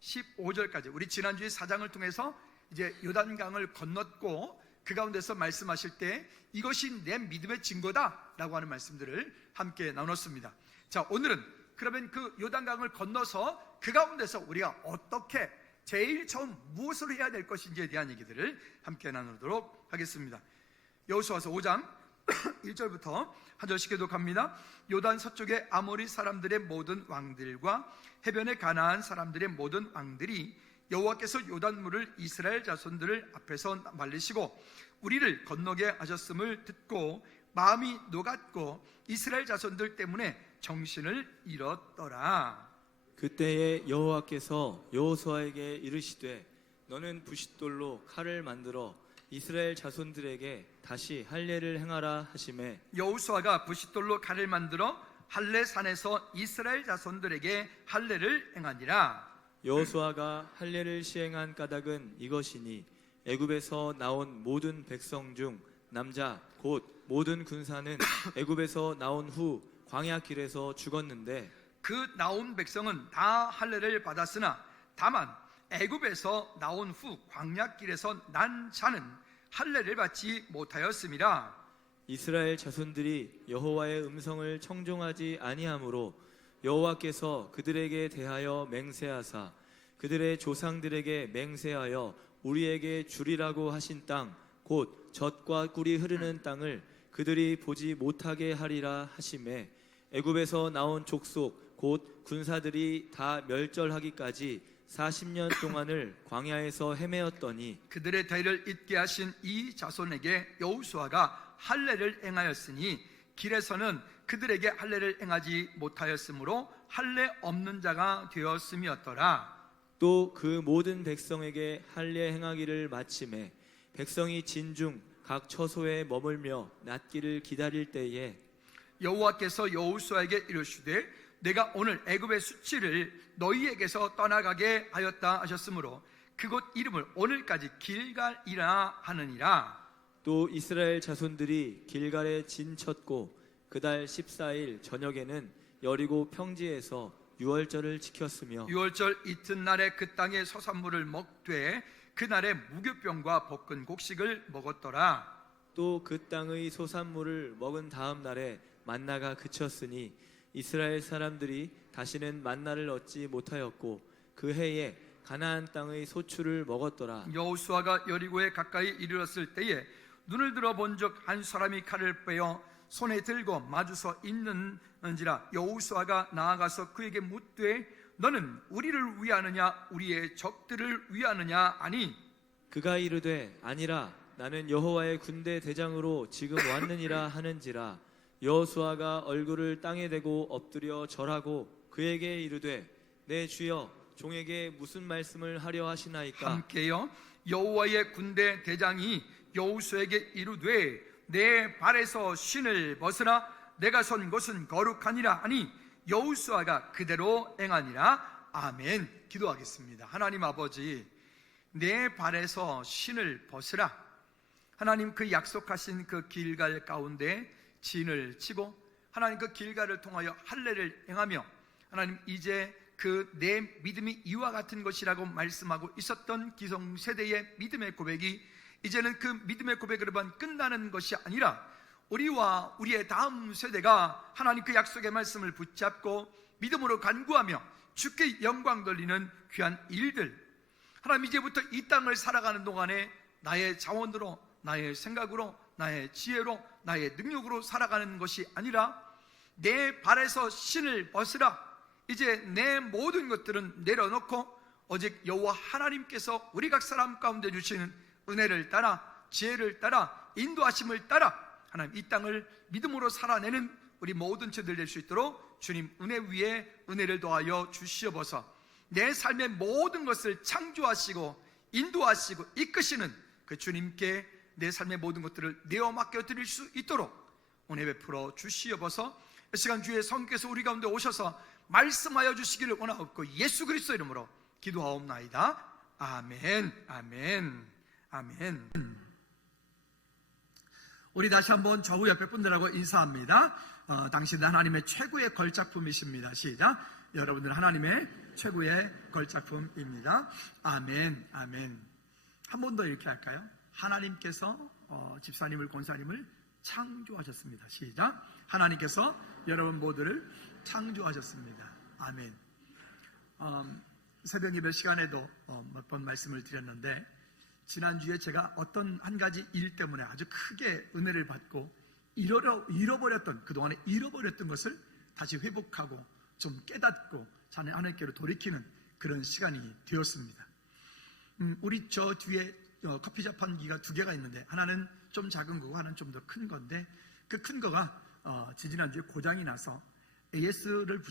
15절까지 우리 지난주에 사장을 통해서 이제 요단강을 건넜고 그 가운데서 말씀하실 때 이것이 내 믿음의 증거다 라고 하는 말씀들을 함께 나눴습니다. 자, 오늘은 그러면 그 요단강을 건너서 그 가운데서 우리가 어떻게 제일 처음 무엇을 해야 될 것인지에 대한 얘기들을 함께 나누도록 하겠습니다. 여호수아서 5장 1절부터 한 절씩 교독합니다. 요단 서쪽의 아모리 사람들의 모든 왕들과 해변의 가나안 사람들의 모든 왕들이 여호와께서 요단물을 이스라엘 자손들을 앞에서 말리시고 우리를 건너게 하셨음을 듣고 마음이 녹았고 이스라엘 자손들 때문에 정신을 잃었더라. 그때에 여호와께서 여호수아에게 이르시되 너는 부싯돌로 칼을 만들어 이스라엘 자손들에게 다시 할례를 행하라 하시매 여호수아가 부싯돌로 칼을 만들어 할례 산에서 이스라엘 자손들에게 할례를 행하니라. 여호수아가 할례를 시행한 까닭은 이것이니 애굽에서 나온 모든 백성 중 남자 곧 모든 군사는 애굽에서 나온 후 광야 길에서 죽었는데 그 나온 백성은 다 할례를 받았으나 다만 애굽에서 나온 후 광야길에서 난 자는 할례를 받지 못하였음이라. 이스라엘 자손들이 여호와의 음성을 청종하지 아니하므로 여호와께서 그들에게 대하여 맹세하사 그들의 조상들에게 맹세하여 우리에게 주리라고 하신 땅 곧 젖과 꿀이 흐르는 땅을 그들이 보지 못하게 하리라 하시매 애굽에서 나온 족속 곧 군사들이 다 멸절하기까지 40년 동안을 광야에서 헤매었더니 그들의 대를 잇게 하신 이 자손에게 여호수아가 할례를 행하였으니 길에서는 그들에게 할례를 행하지 못하였으므로 할례 없는 자가 되었음이었더라. 또 그 모든 백성에게 할례 행하기를 마침에 백성이 진중 각 처소에 머물며 낫기를 기다릴 때에 여호와께서 여호수아에게 이르시되 내가 오늘 애굽의 수치를 너희에게서 떠나가게 하였다 하셨으므로 그곳 이름을 오늘까지 길갈이라 하느니라. 또 이스라엘 자손들이 길갈에 진쳤고 그달 14일 저녁에는 여리고 평지에서 유월절을 지켰으며 유월절 이튿날에 그 땅의 소산물을 먹되 그날에 무교병과 볶은 곡식을 먹었더라. 또 그 땅의 소산물을 먹은 다음 날에 만나가 그쳤으니 이스라엘 사람들이 다시는 만나를 얻지 못하였고 그 해에 가나안 땅의 소출을 먹었더라. 여호수아가 여리고에 가까이 이르렀을 때에 눈을 들어 본즉 한 사람이 칼을 빼어 손에 들고 마주서 있는지라. 여호수아가 나아가서 그에게 묻되 너는 우리를 위하느냐 우리의 적들을 위하느냐 하니 그가 이르되 아니라 나는 여호와의 군대 대장으로 지금 왔느니라 하는지라. 여호수아가 얼굴을 땅에 대고 엎드려 절하고 그에게 이르되 내 주여 종에게 무슨 말씀을 하려 하시나이까. 함께요. 여호와의 군대 대장이 여호수아에게 이르되 내 발에서 신을 벗으라 내가 선 곳은 거룩하니라 하니 여호수아가 그대로 행하니라. 아멘. 기도하겠습니다. 하나님 아버지, 내 발에서 신을 벗으라. 하나님 그 약속하신 그 길갈 가운데 진을 치고 하나님 그 길갈을 통하여 할례를 행하며 하나님 이제 그 내 믿음이 이와 같은 것이라고 말씀하고 있었던 기성세대의 믿음의 고백이 이제는 그 믿음의 고백으로만 끝나는 것이 아니라 우리와 우리의 다음 세대가 하나님 그 약속의 말씀을 붙잡고 믿음으로 간구하며 주께 영광 돌리는 귀한 일들, 하나님 이제부터 이 땅을 살아가는 동안에 나의 자원으로 나의 생각으로 나의 지혜로 나의 능력으로 살아가는 것이 아니라 내 발에서 신을 벗으라. 이제 내 모든 것들은 내려놓고 오직 여호와 하나님께서 우리 각 사람 가운데 주시는 은혜를 따라 지혜를 따라 인도하심을 따라 하나님 이 땅을 믿음으로 살아내는 우리 모든 죄들 될 수 있도록 주님 은혜 위에 은혜를 더하여 주시옵소서. 내 삶의 모든 것을 창조하시고 인도하시고 이끄시는 그 주님께 내 삶의 모든 것들을 내어 맡겨 드릴 수 있도록 은혜 베풀어 주시옵소서. 이 시간 주의 성께서 우리 가운데 오셔서 말씀하여 주시기를 원하옵고 예수 그리스도 이름으로 기도하옵나이다. 아멘. 아멘. 아멘. 우리 다시 한번 좌우 옆에 분들하고 인사합니다. 당신은 하나님의 최고의 걸작품이십니다. 시작. 여러분들 하나님의 최고의 걸작품입니다. 아멘, 아멘. 한 번 더 이렇게 할까요? 하나님께서 집사님을, 권사님을 창조하셨습니다. 시작. 하나님께서 여러분 모두를 창조하셨습니다. 아멘. 새벽 예배 시간에도 몇 번 말씀을 드렸는데, 지난주에 제가 어떤 한 가지 일 때문에 아주 크게 은혜를 받고 잃어버렸던, 그동안에 잃어버렸던 것을 다시 회복하고 좀 깨닫고 하나님께로 돌이키는 그런 시간이 되었습니다. 우리 저 뒤에 커피 자판기가 두 개가 있는데, 하나는 좀 작은 거고 하나는 좀 더 큰 건데, 그 큰 거가 지지난주에 고장이 나서 AS를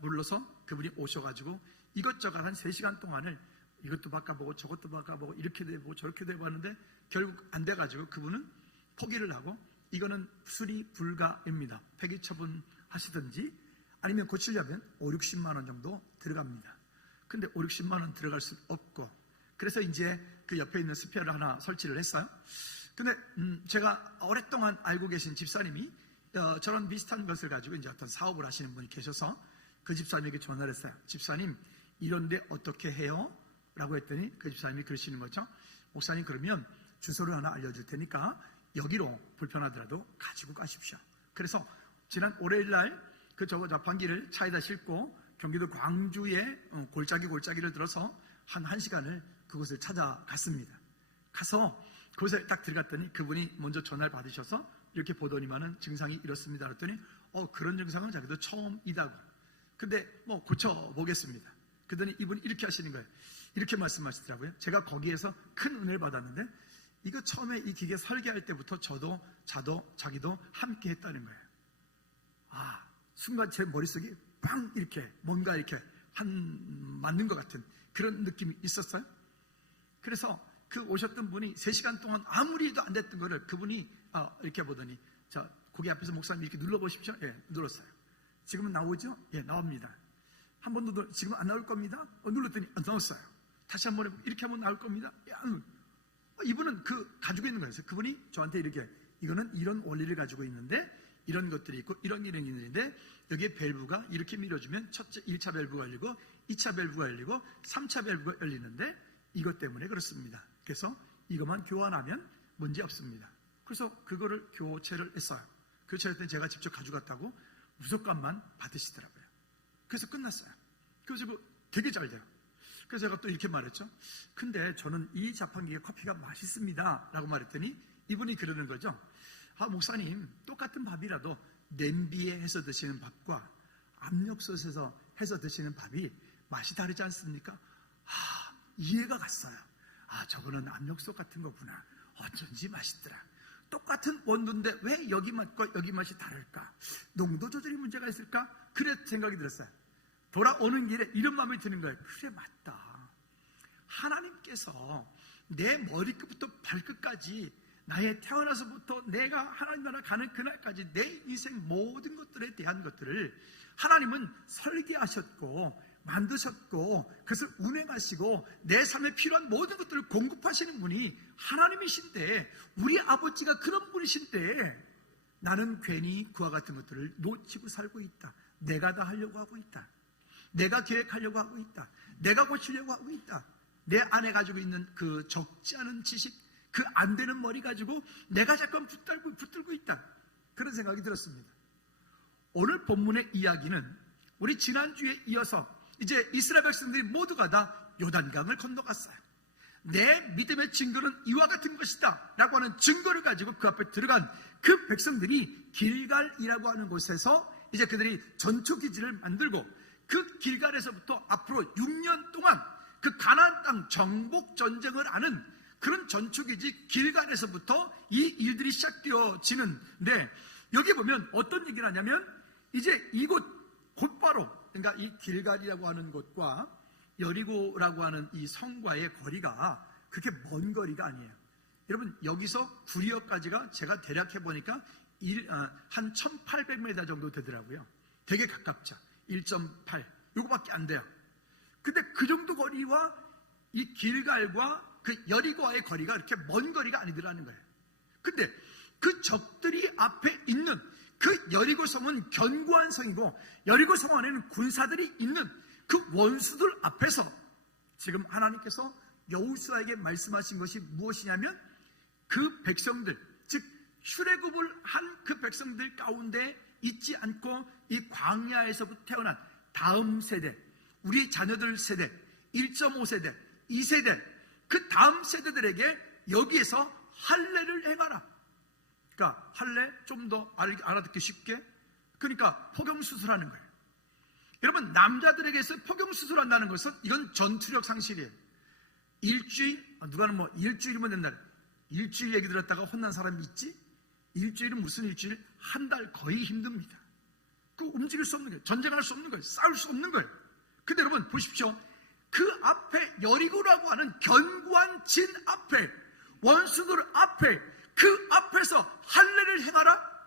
불러서 그분이 오셔가지고 이것저것 한 3시간 동안을 이것도 바꿔보고 저것도 바꿔보고 이렇게도 해보고 저렇게도 해봤는데 결국 안 돼가지고 그분은 포기를 하고, 이거는 수리 불가입니다. 폐기 처분하시든지 아니면 고치려면 5-60만 원 정도 들어갑니다. 근데 5-60만 원 들어갈 수 없고, 그래서 이제 그 옆에 있는 스페어를 하나 설치를 했어요. 근데 제가 오랫동안 알고 계신 집사님이 저런 비슷한 것을 가지고 이제 어떤 사업을 하시는 분이 계셔서 그 집사님에게 전화를 했어요. 집사님, 이런데 어떻게 해요? 라고 했더니 그 집사님이 그러시는 거죠. 목사님, 그러면 주소를 하나 알려줄 테니까 여기로 불편하더라도 가지고 가십시오. 그래서 지난 월요일날 그 자판기를 차에다 싣고 경기도 광주에 골짜기를 들어서 한 1시간을 그곳을 찾아갔습니다. 가서 그곳에 딱 들어갔더니 그분이 먼저 전화를 받으셔서 이렇게 보더니만은 증상이 이렇습니다. 그랬더니 그런 증상은 자기도 처음이다고. 근데 뭐 고쳐보겠습니다. 그러더니 이분이 이렇게 하시는 거예요. 이렇게 말씀하시더라고요. 제가 거기에서 큰 은혜를 받았는데, 이거 처음에 이 기계 설계할 때부터 자기도 함께 했다는 거예요. 순간 제 머릿속에 빵 이렇게 뭔가 이렇게 맞는 것 같은 그런 느낌이 있었어요. 그래서 그 오셨던 분이 3시간 동안 아무리 해도 안 됐던 거를 그분이 이렇게 보더니, 자, 거기 앞에서 목사님 이렇게 눌러보십시오. 예, 눌렀어요. 지금은 나오죠? 예, 나옵니다. 한 번 더, 지금 안 나올 겁니다. 눌렀더니 안 나왔어요. 다시 한번 해보고 이렇게 하면 나올 겁니다. 예, 이분은 가지고 있는 거예요. 그분이 저한테 이렇게, 이거는 이런 원리를 가지고 있는데 이런 것들이 있고 이런 일인데, 여기에 밸브가 이렇게 밀어주면 1차 밸브가 열리고 2차 밸브가 열리고 3차 밸브가 열리는데 이것 때문에 그렇습니다. 그래서 이것만 교환하면 문제 없습니다. 그래서 그거를 교체를 했어요. 교체할 때 제가 직접 가져갔다고 무조건만 받으시더라고요. 그래서 끝났어요. 그래서 되게 잘 돼요. 그래서 제가 또 이렇게 말했죠. 근데 저는 이 자판기의 커피가 맛있습니다 라고 말했더니 이분이 그러는 거죠. 목사님, 똑같은 밥이라도 냄비에 해서 드시는 밥과 압력솥에서 해서 드시는 밥이 맛이 다르지 않습니까? 이해가 갔어요. 저거는 압력솥 같은 거구나. 어쩐지 맛있더라. 똑같은 원두인데 왜 여기 맛과 여기 맛이 다를까? 농도 조절이 문제가 있을까? 그래 생각이 들었어요. 돌아오는 길에 이런 마음이 드는 거예요. 그래, 맞다. 하나님께서 내 머리끝부터 발끝까지, 나의 태어나서부터 내가 하나님 나라 가는 그날까지 내 인생 모든 것들에 대한 것들을 하나님은 설계하셨고 만드셨고 그것을 운행하시고 내 삶에 필요한 모든 것들을 공급하시는 분이 하나님이신데, 우리 아버지가 그런 분이신데 나는 괜히 그와 같은 것들을 놓치고 살고 있다. 내가 다 하려고 하고 있다. 내가 계획하려고 하고 있다. 내가 고치려고 하고 있다. 내 안에 가지고 있는 그 적지 않은 지식, 그 안 되는 머리 가지고 내가 잠깐 붙들고 있다. 그런 생각이 들었습니다. 오늘 본문의 이야기는 우리 지난주에 이어서 이제 이스라엘 백성들이 모두가 다 요단강을 건너갔어요. 내 믿음의 증거는 이와 같은 것이다 라고 하는 증거를 가지고 그 앞에 들어간 그 백성들이 길갈이라고 하는 곳에서 이제 그들이 전초기지를 만들고, 그 길갈에서부터 앞으로 6년 동안 그 가나안 땅 정복 전쟁을 하는 그런 전초기지 길갈에서부터 이 일들이 시작되어지는데, 여기 보면 어떤 얘기를 하냐면, 이제 이곳 곧바로, 그러니까 이 길갈이라고 하는 곳과 여리고라고 하는 이 성과의 거리가 그렇게 먼 거리가 아니에요. 여러분, 여기서 구리역까지가 제가 대략 해보니까 한 1800m 정도 되더라고요. 되게 가깝죠. 1.8 요거밖에 안 돼요. 근데 그 정도 거리와 이 길갈과 그 여리고와의 거리가 이렇게 먼 거리가 아니더라는 거예요. 근데 그 적들이 앞에 있는 그 여리고 성은 견고한 성이고 여리고 성 안에는 군사들이 있는 그 원수들 앞에서 지금 하나님께서 여호수아에게 말씀하신 것이 무엇이냐면 그 백성들, 즉 출애굽을 한 그 백성들 가운데 있지 않고 이 광야에서부터 태어난 다음 세대, 우리 자녀들 세대, 1.5세대, 2세대, 그 다음 세대들에게 여기에서 할례를 행하라. 그러니까 할례 좀 더 알아듣기 쉽게, 그러니까 포경수술하는 거예요. 여러분, 남자들에게서 포경수술한다는 것은 이건 전투력 상실이에요. 일주일, 누가는 뭐 일주일이면 된다. 일주일 얘기 들었다가 혼난 사람이 있지? 일주일은 무슨 일주일? 한 달 거의 힘듭니다. 그 움직일 수 없는 거예요. 전쟁할 수 없는 거예요. 싸울 수 없는 거예요. 근데 여러분 보십시오. 그 앞에 여리고라고 하는 견고한 진 앞에, 원수들 앞에, 그 앞에서 할례를 행하라?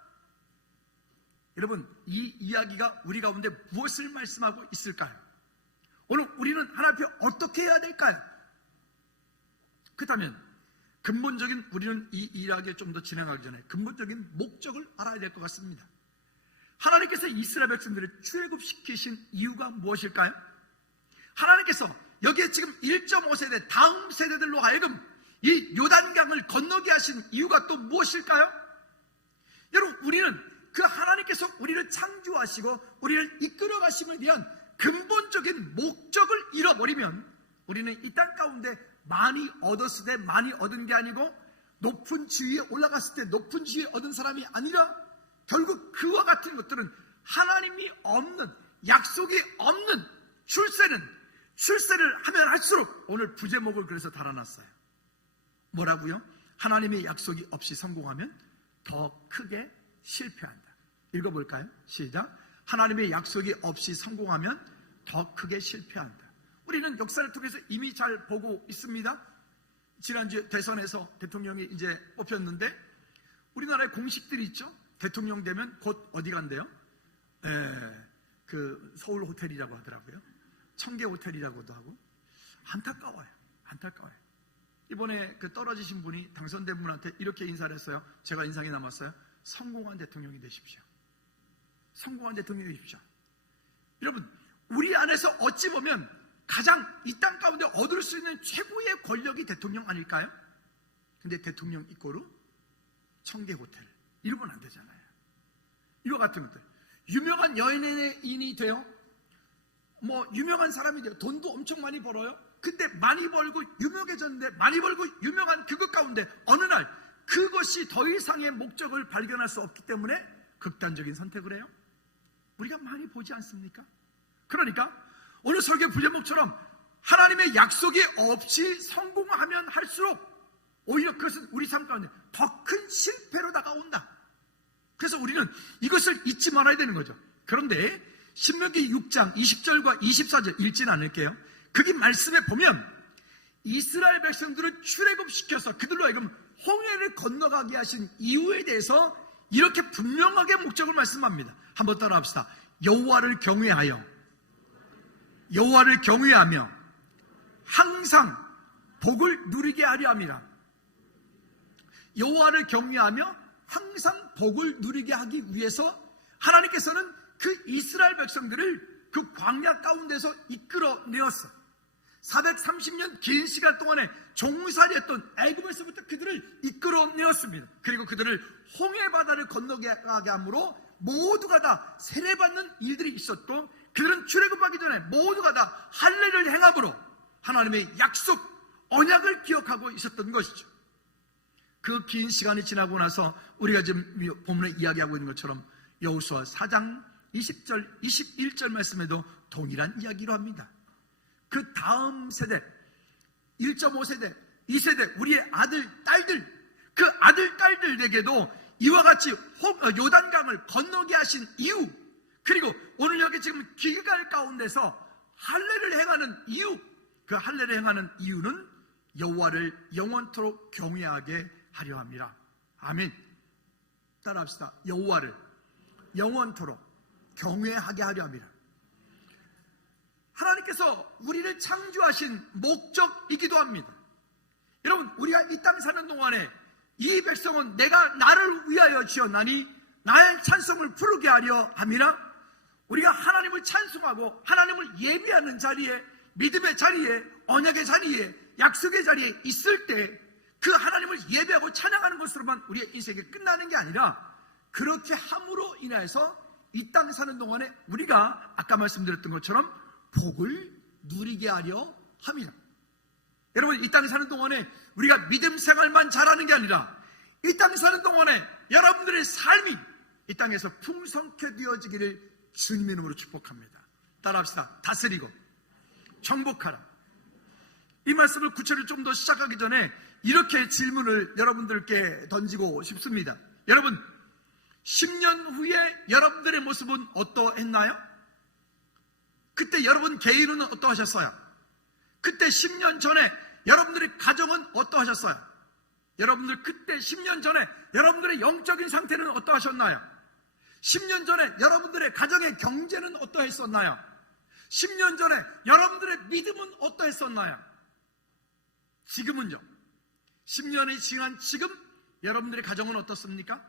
여러분, 이 이야기가 우리 가운데 무엇을 말씀하고 있을까요? 오늘 우리는 하나님 앞에 어떻게 해야 될까요? 그렇다면 근본적인, 우리는 이 이야기에 좀 더 진행하기 전에 근본적인 목적을 알아야 될 것 같습니다. 하나님께서 이스라엘 백성들을 출애굽시키신 이유가 무엇일까요? 하나님께서 여기에 지금 1.5세대 다음 세대들로 하여금 이 요단강을 건너게 하신 이유가 또 무엇일까요? 여러분, 우리는 그 하나님께서 우리를 창조하시고 우리를 이끌어 가심에 대한 근본적인 목적을 잃어버리면 우리는 이 땅 가운데 많이 얻었을 때 많이 얻은 게 아니고 높은 지위에 올라갔을 때 높은 지위에 얻은 사람이 아니라 결국 그와 같은 것들은 하나님이 없는, 약속이 없는 출세를 하면 할수록 오늘 부제목을 그래서 달아놨어요. 뭐라고요? 하나님의 약속이 없이 성공하면 더 크게 실패한다. 읽어볼까요? 시작. 하나님의 약속이 없이 성공하면 더 크게 실패한다. 우리는 역사를 통해서 이미 잘 보고 있습니다. 지난주 대선에서 대통령이 이제 뽑혔는데 우리나라의 공식들이 있죠. 대통령 되면 곧 어디 간대요? 그 서울 호텔이라고 하더라고요. 청계 호텔이라고도 하고. 안타까워요. 이번에 그 떨어지신 분이 당선된 분한테 이렇게 인사를 했어요. 제가 인상이 남았어요. 성공한 대통령이 되십시오. 성공한 대통령이 되십시오. 여러분, 우리 안에서 어찌 보면 가장 이 땅 가운데 얻을 수 있는 최고의 권력이 대통령 아닐까요? 근데 대통령 이꼬르 청계 호텔 이러면 안 되잖아요. 이와 같은 것들. 유명한 연예인이 돼요. 뭐 유명한 사람이 돼요. 돈도 엄청 많이 벌어요. 근데 많이 벌고 유명해졌는데, 많이 벌고 유명한 그것 가운데 어느 날 그것이 더 이상의 목적을 발견할 수 없기 때문에 극단적인 선택을 해요. 우리가 많이 보지 않습니까? 그러니까 오늘 설교 부제목처럼 하나님의 약속이 없이 성공하면 할수록 오히려 그것은 우리 삶 가운데 더 큰 실패로 다가온다. 그래서 우리는 이것을 잊지 말아야 되는 거죠. 그런데 신명기 6장 20절과 24절 읽지는 않을게요. 거기 말씀에 보면 이스라엘 백성들을 출애굽시켜서 그들로 하여금 홍해를 건너가게 하신 이유에 대해서 이렇게 분명하게 목적을 말씀합니다. 한번 따라합시다. 여호와를 경외하며 항상 복을 누리게 하려 함이라. 여호와를 경외하며 항상 복을 누리게 하기 위해서 하나님께서는 그 이스라엘 백성들을 그 광야 가운데서 이끌어내었어요. 430년 긴 시간 동안에 종살이했던 애굽에서부터 그들을 이끌어내었습니다. 그리고 그들을 홍해바다를 건너게 함으로 모두가 다 세례받는 일들이 있었고, 그들은 출애굽하기 전에 모두가 다 할례를 행함으로 하나님의 약속, 언약을 기억하고 있었던 것이죠. 그 긴 시간이 지나고 나서 우리가 지금 본문에 이야기하고 있는 것처럼 여호수아 4장 20절, 21절 말씀에도 동일한 이야기로 합니다. 그 다음 세대, 1.5세대, 2세대, 우리의 아들, 딸들, 그 아들, 딸들에게도 이와 같이 요단강을 건너게 하신 이유, 그리고 오늘 여기 지금 길갈 가운데서 할례를 행하는 이유, 그 할례를 행하는 이유는 여호와를 영원토록 경외하게 하려 함이라. 아멘. 따라합시다. 여호와를 영원토록 경외하게 하려 함이라. 하나님께서 우리를 창조하신 목적이기도 합니다. 여러분, 우리가 이 땅 사는 동안에 이 백성은 내가 나를 위하여 지었나니 나의 찬송을 부르게 하려 함이라. 우리가 하나님을 찬송하고 하나님을 예배하는 자리에, 믿음의 자리에, 언약의 자리에, 약속의 자리에 있을 때 그 하나님을 예배하고 찬양하는 것으로만 우리의 인생이 끝나는 게 아니라, 그렇게 함으로 인해서 이 땅에 사는 동안에 우리가 아까 말씀드렸던 것처럼 복을 누리게 하려 함이라. 여러분, 이 땅에 사는 동안에 우리가 믿음 생활만 잘하는 게 아니라 이 땅에 사는 동안에 여러분들의 삶이 이 땅에서 풍성케 되어지기를 주님의 이름으로 축복합니다. 따라합시다. 다스리고 정복하라. 이 말씀을 구체를 좀 더 시작하기 전에 이렇게 질문을 여러분들께 던지고 싶습니다. 여러분, 10년 후에 여러분들의 모습은 어떠했나요? 그때 여러분 개인은 어떠하셨어요? 그때 10년 전에 여러분들의 가정은 어떠하셨어요? 여러분들 그때 10년 전에 여러분들의 영적인 상태는 어떠하셨나요? 10년 전에 여러분들의 가정의 경제는 어떠했었나요? 10년 전에 여러분들의 믿음은 어떠했었나요? 지금은요? 10년이 지난 지금 여러분들의 가정은 어떻습니까?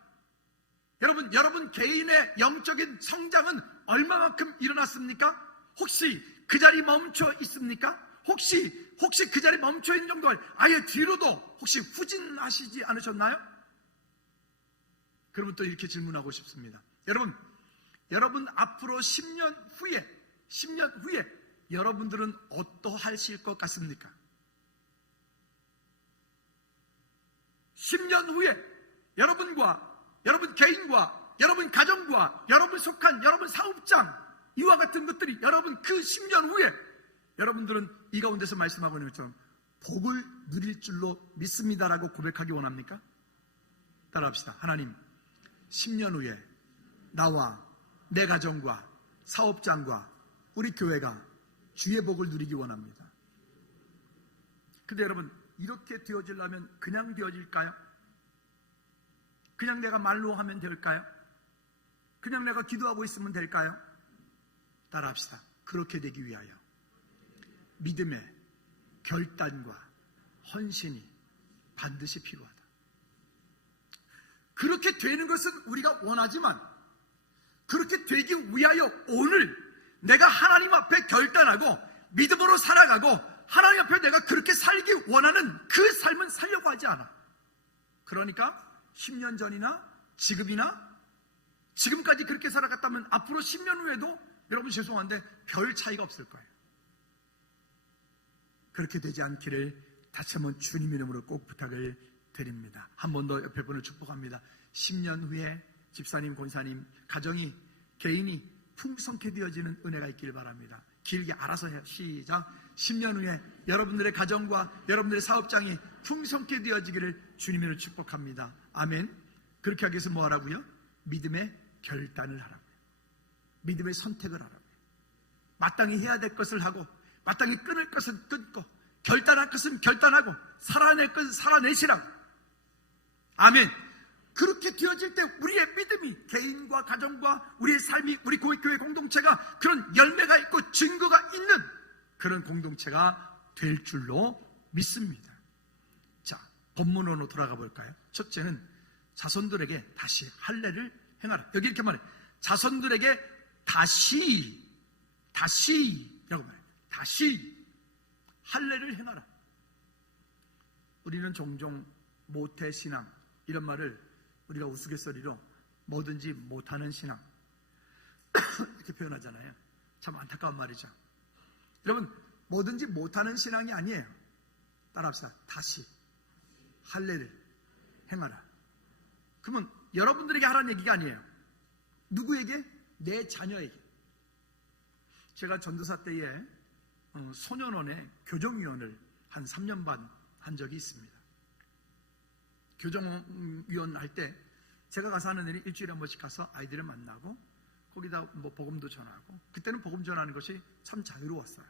여러분 개인의 영적인 성장은 얼마만큼 일어났습니까? 혹시 그 자리 멈춰 있습니까? 혹시 그 자리 멈춰 있는 정도 아예 뒤로도 혹시 후진하시지 않으셨나요? 그러면 또 이렇게 질문하고 싶습니다. 여러분 앞으로 10년 후에 여러분들은 어떠하실 것 같습니까? 10년 후에 여러분과 여러분 개인과 여러분 가정과 여러분 속한 여러분 사업장, 이와 같은 것들이 여러분 그 10년 후에 여러분들은 이 가운데서 말씀하고 있는 것처럼 복을 누릴 줄로 믿습니다라고 고백하기 원합니까? 따라합시다. 하나님, 10년 후에 나와 내 가정과 사업장과 우리 교회가 주의 복을 누리기 원합니다. 근데 여러분, 이렇게 되어지려면 그냥 되어질까요? 그냥 내가 말로 하면 될까요? 그냥 내가 기도하고 있으면 될까요? 따라합시다. 그렇게 되기 위하여 믿음의 결단과 헌신이 반드시 필요하다. 그렇게 되는 것은 우리가 원하지만, 그렇게 되기 위하여 오늘 내가 하나님 앞에 결단하고 믿음으로 살아가고 하나님 앞에 내가 그렇게 살기 원하는 그 삶은 살려고 하지 않아. 그러니까 10년 전이나 지금이나 지금까지 그렇게 살아갔다면 앞으로 10년 후에도 여러분 죄송한데 별 차이가 없을 거예요. 그렇게 되지 않기를 다시 한번 주님 이름으로 꼭 부탁을 드립니다. 한 번 더 옆에 분을 축복합니다. 10년 후에 집사님, 권사님, 가정이, 개인이 풍성케 되어지는 은혜가 있기를 바랍니다. 길게 알아서 해요. 시작. 10년 후에 여러분들의 가정과 여러분들의 사업장이 풍성케 되어지기를 주님으로 축복합니다. 아멘. 그렇게 하기 위해서 뭐 하라고요? 믿음의 결단을 하라고요. 믿음의 선택을 하라고요. 마땅히 해야 될 것을 하고, 마땅히 끊을 것은 끊고, 결단할 것은 결단하고, 살아낼 것은 살아내시라고. 아멘. 그렇게 되어질 때 우리의 믿음이, 개인과 가정과 우리의 삶이, 우리 교회 공동체가 그런 열매가 있고 증거가 있는 그런 공동체가 될 줄로 믿습니다. 자, 본문으로 돌아가 볼까요? 첫째는 자손들에게 다시 할례를 행하라. 여기 이렇게 말해. 자손들에게 다시라고 말해. 다시 할례를 행하라. 우리는 종종 모태신앙 이런 말을 우리가 우스갯소리로 뭐든지 못하는 신앙 이렇게 표현하잖아요. 참 안타까운 말이죠. 여러분, 뭐든지 못하는 신앙이 아니에요. 따라합시다. 다시 할례를 행하라. 그러면 여러분들에게 하라는 얘기가 아니에요. 누구에게? 내 자녀에게. 제가 전도사 때에 소년원의 교정위원을 한 3년 반 한 적이 있습니다. 교정위원 할 때 제가 가서 하는 일이 일주일에 한 번씩 가서 아이들을 만나고 거기다 뭐 복음도 전하고, 그때는 복음 전하는 것이 참 자유로웠어요.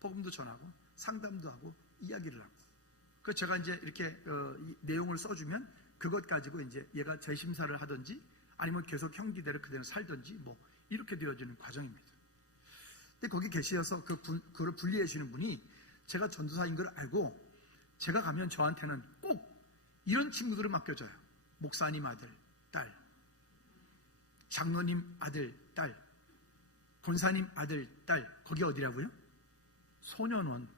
복음도 전하고 상담도 하고 이야기를 하고. 그래서 제가 이제 이렇게 이 내용을 써주면 그것 가지고 이제 얘가 재심사를 하든지 아니면 계속 형기대로 그대로 살든지 뭐 이렇게 되어지는 과정입니다. 근데 거기 계셔서 그걸 분리해 주시는 분이 제가 전도사인 걸 알고, 제가 가면 저한테는 꼭 이런 친구들을 맡겨줘요. 목사님 아들, 딸. 장로님 아들, 딸, 권사님 아들, 딸, 거기 어디라고요? 소년원.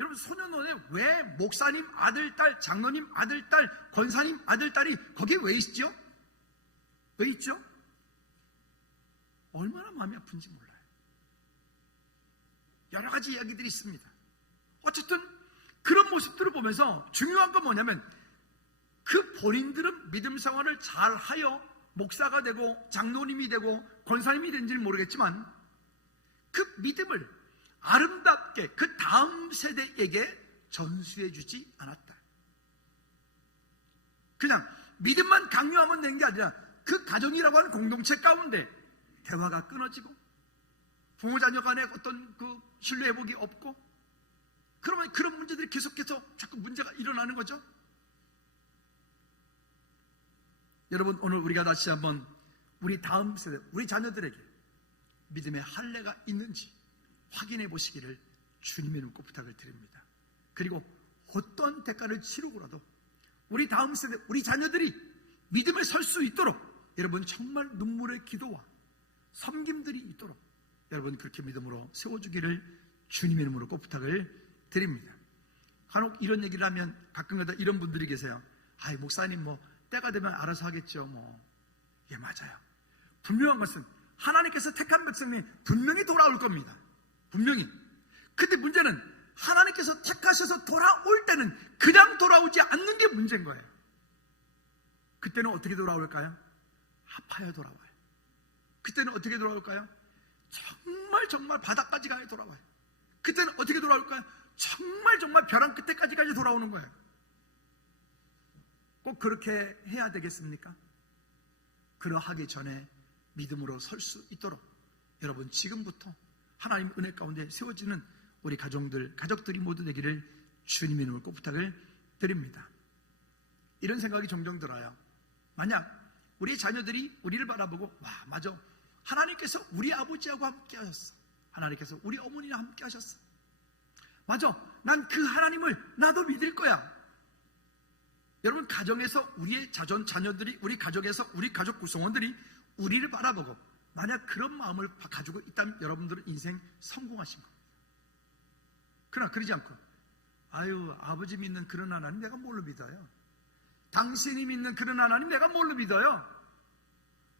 여러분, 소년원에 왜 목사님 아들, 딸, 장로님 아들, 딸, 권사님 아들, 딸이 거기에 왜 있죠? 왜 있죠? 얼마나 마음이 아픈지 몰라요. 여러 가지 이야기들이 있습니다. 어쨌든 그런 모습들을 보면서 중요한 건 뭐냐면, 그 본인들은 믿음 생활을 잘하여 목사가 되고 장로님이 되고 권사님이 된지는 모르겠지만, 그 믿음을 아름답게 그 다음 세대에게 전수해 주지 않았다. 그냥 믿음만 강요하면 된 게 아니라 그 가정이라고 하는 공동체 가운데 대화가 끊어지고 부모 자녀 간에 어떤 그 신뢰 회복이 없고, 그러면 그런 문제들이 계속해서 자꾸 문제가 일어나는 거죠. 여러분, 오늘 우리가 다시 한번 우리 다음 세대, 우리 자녀들에게 믿음의 할례가 있는지 확인해 보시기를 주님의 눈꼭 부탁을 드립니다. 그리고 어떤 대가를 치르고라도 우리 다음 세대, 우리 자녀들이 믿음에 설 수 있도록 여러분 정말 눈물의 기도와 섬김들이 있도록 여러분 그렇게 믿음으로 세워주기를 주님의 이름으로 꼭 부탁을 드립니다. 간혹 이런 얘기를 하면 가끔가다 이런 분들이 계세요. 아이, 목사님 뭐 때가 되면 알아서 하겠죠. 예, 맞아요. 분명한 것은 하나님께서 택한 백성이 분명히 돌아올 겁니다. 분명히. 근데 문제는 하나님께서 택하셔서 돌아올 때는 그냥 돌아오지 않는 게 문제인 거예요. 그때는 어떻게 돌아올까요? 아파야 돌아와요. 그때는 어떻게 돌아올까요? 정말 바닥까지 가야 돌아와요. 그때는 어떻게 돌아올까요? 정말 벼랑 끝에까지 돌아오는 거예요. 꼭 그렇게 해야 되겠습니까? 그러하기 전에 믿음으로 설 수 있도록 여러분 지금부터 하나님 은혜 가운데 세워지는 우리 가족들이 모두 되기를 주님의 이름으로 꼭 부탁을 드립니다. 이런 생각이 종종 들어요. 만약 우리 자녀들이 우리를 바라보고, 와, 맞아, 하나님께서 우리 아버지하고 함께 하셨어, 하나님께서 우리 어머니와 함께 하셨어, 맞아, 난 그 하나님을 나도 믿을 거야. 여러분, 가정에서 우리의 자녀들이, 우리 가족에서 우리 가족 구성원들이 우리를 바라보고 만약 그런 마음을 가지고 있다면 여러분들은 인생 성공하신 겁니다. 그러나 그러지 않고, 아유, 아버지 믿는 그런 하나님 내가 뭘로 믿어요? 당신이 믿는 그런 하나님 내가 뭘로 믿어요?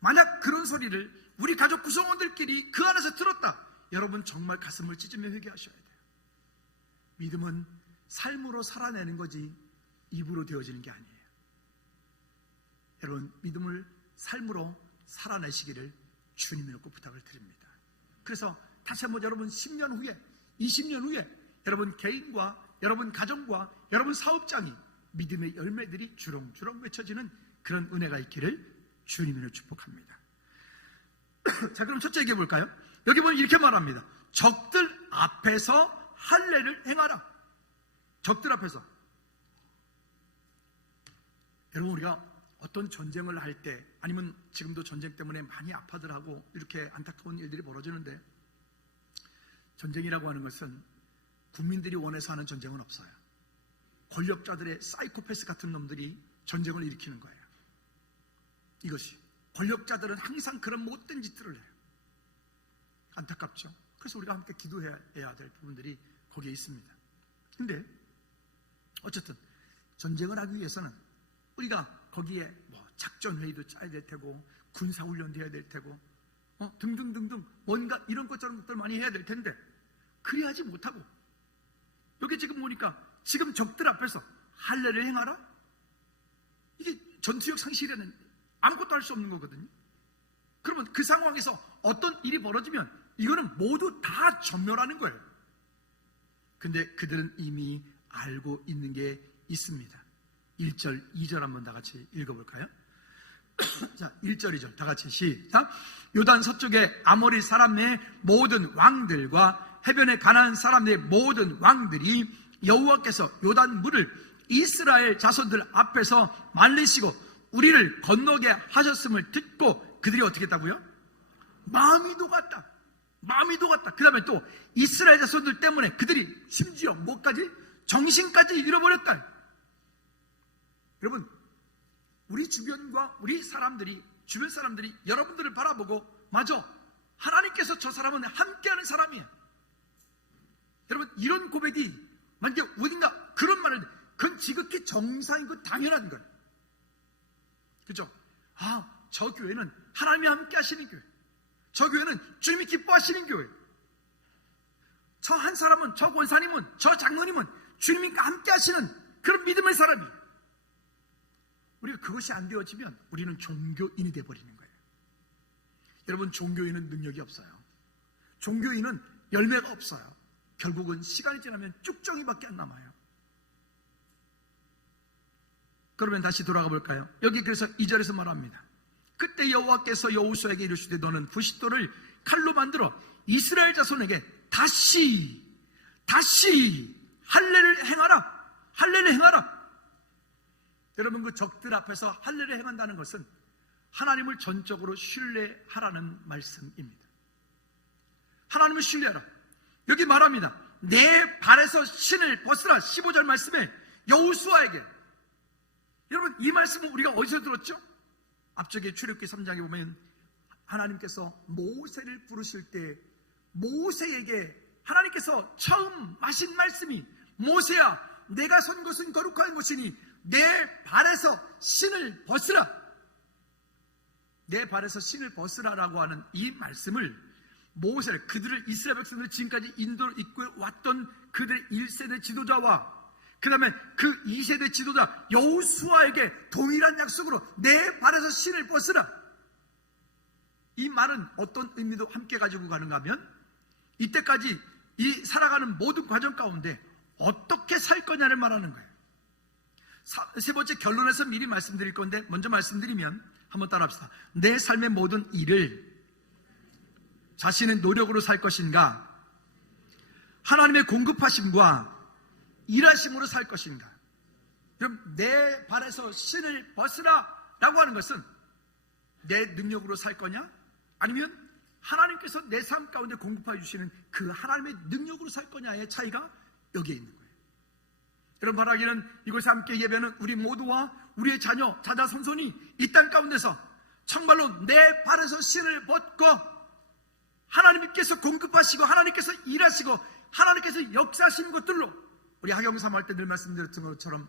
만약 그런 소리를 우리 가족 구성원들끼리 그 안에서 들었다, 여러분 정말 가슴을 찢으며 회개하셔야 돼요. 믿음은 삶으로 살아내는 거지 입으로 되어지는 게 아니에요. 여러분, 믿음을 삶으로 살아내시기를 주님의 꼭 부탁을 드립니다. 그래서 다시 한번 여러분 10년 후에, 20년 후에 여러분 개인과 여러분 가정과 여러분 사업장이 믿음의 열매들이 주렁주렁 맺혀지는 그런 은혜가 있기를 주님으로 축복합니다. 자, 그럼 첫째 얘기해 볼까요? 여기 보면 이렇게 말합니다. 적들 앞에서 할례를 행하라. 적들 앞에서. 여러분, 우리가 어떤 전쟁을 할 때, 아니면 지금도 전쟁 때문에 많이 아파들 하고 이렇게 안타까운 일들이 벌어지는데, 전쟁이라고 하는 것은 국민들이 원해서 하는 전쟁은 없어요. 권력자들의 사이코패스 같은 놈들이 전쟁을 일으키는 거예요. 이것이 권력자들은 항상 그런 못된 짓들을 해요. 안타깝죠. 그래서 우리가 함께 기도해야 될 부분들이 거기에 있습니다. 근데 어쨌든 전쟁을 하기 위해서는 우리가 거기에 뭐 작전회의도 짜야 될 테고 군사훈련도 해야 될 테고 등등등등 뭔가 이런 것저런 것들 많이 해야 될 텐데, 그리 하지 못하고 여기 지금 보니까 지금 적들 앞에서 할례를 행하라? 이게 전투력 상실에는 아무것도 할 수 없는 거거든요. 그러면 그 상황에서 어떤 일이 벌어지면 이거는 모두 다 전멸하는 거예요. 근데 그들은 이미 알고 있는 게 있습니다. 1절, 2절 한번 다 같이 읽어볼까요? 자, 1절, 2절 다 같이 시작. 요단 서쪽의 아모리 사람의 모든 왕들과 해변의 가나안 사람의 모든 왕들이 여호와께서 요단 물을 이스라엘 자손들 앞에서 말리시고 우리를 건너게 하셨음을 듣고 그들이 어떻게 했다고요? 마음이 녹았다. 마음이 녹았다. 그 다음에 또 이스라엘 자손들 때문에 그들이 심지어 뭐까지? 정신까지 잃어버렸다. 여러분, 우리 주변과 우리 사람들이, 주변 사람들이 여러분들을 바라보고, 맞아, 하나님께서 저 사람은 함께하는 사람이에요. 여러분, 이런 고백이 만약에 어딘가 그런 말을, 그건 지극히 정상이고 당연한 거예요. 그죠? 아, 저 교회는 하나님이 함께 하시는 교회, 저 교회는 주님이 기뻐하시는 교회, 저 한 사람은, 저 권사님은, 저 장로님은 주님이 함께 하시는 그런 믿음의 사람이에요. 우리가 그것이 안 되어지면 우리는 종교인이 되어버리는 거예요. 여러분, 종교인은 능력이 없어요. 종교인은 열매가 없어요. 결국은 시간이 지나면 쭉정이밖에 안 남아요. 그러면 다시 돌아가 볼까요? 여기 그래서 2절에서 말합니다. 그때 여호와께서 여호수아에게 이르시되 너는 부싯돌을 칼로 만들어 이스라엘 자손에게 다시 할례를 행하라. 할례를 행하라. 여러분, 그 적들 앞에서 할례를 행한다는 것은 하나님을 전적으로 신뢰하라는 말씀입니다. 하나님을 신뢰하라. 여기 말합니다. 내 발에서 신을 벗으라. 15절 말씀에 여호수아에게. 여러분, 이 말씀은 우리가 어디서 들었죠? 앞쪽에 출애굽기 3장에 보면 하나님께서 모세를 부르실 때 모세에게 하나님께서 처음 하신 말씀이, 모세야, 내가 선 곳은 거룩한 곳이니 내 발에서 신을 벗으라. 내 발에서 신을 벗으라라고 하는 이 말씀을 모세를, 그들을, 이스라엘 백성들을 지금까지 인도로 이끌어 왔던 그들의 1세대 지도자와 그 다음에 그 2세대 지도자 여호수아에게 동일한 약속으로 내 발에서 신을 벗으라. 이 말은 어떤 의미도 함께 가지고 가는가 하면 이때까지 이 살아가는 모든 과정 가운데 어떻게 살 거냐를 말하는 거예요. 세 번째 결론에서 미리 말씀드릴 건데 먼저 말씀드리면 한번 따라합시다. 내 삶의 모든 일을 자신의 노력으로 살 것인가, 하나님의 공급하심과 일하심으로 살 것인가. 그럼 내 발에서 신을 벗으라 라고 하는 것은 내 능력으로 살 거냐, 아니면 하나님께서 내 삶 가운데 공급해 주시는 그 하나님의 능력으로 살 거냐의 차이가 여기에 있는 거예요. 여러분, 바라기는 이곳에 함께 예배하는 우리 모두와 우리의 자녀, 자자손손이 이 땅 가운데서 정말로 내 발에서 신을 벗고 하나님께서 공급하시고 하나님께서 일하시고 하나님께서 역사하시는 것들로, 우리 하경삼 할 때 늘 말씀드렸던 것처럼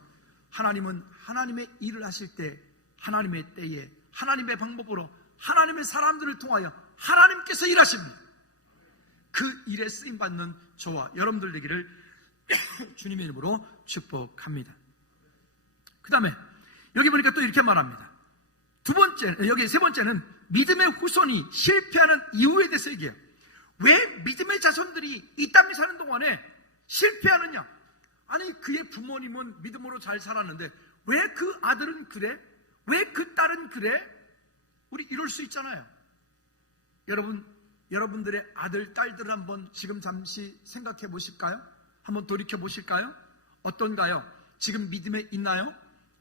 하나님은 하나님의 일을 하실 때 하나님의 때에 하나님의 방법으로 하나님의 사람들을 통하여 하나님께서 일하십니다. 그 일에 쓰임받는 저와 여러분들 되기를 주님의 이름으로 축복합니다. 그 다음에 여기 보니까 또 이렇게 말합니다. 여기 세 번째는 믿음의 후손이 실패하는 이유에 대해서 얘기해요. 왜 믿음의 자손들이 이 땅에 사는 동안에 실패하느냐? 아니, 그의 부모님은 믿음으로 잘 살았는데 왜 그 아들은 그래? 왜 그 딸은 그래? 우리 이럴 수 있잖아요. 여러분들의 아들, 딸들을 한번 지금 잠시 생각해 보실까요? 한번 돌이켜 보실까요? 어떤가요? 지금 믿음에 있나요?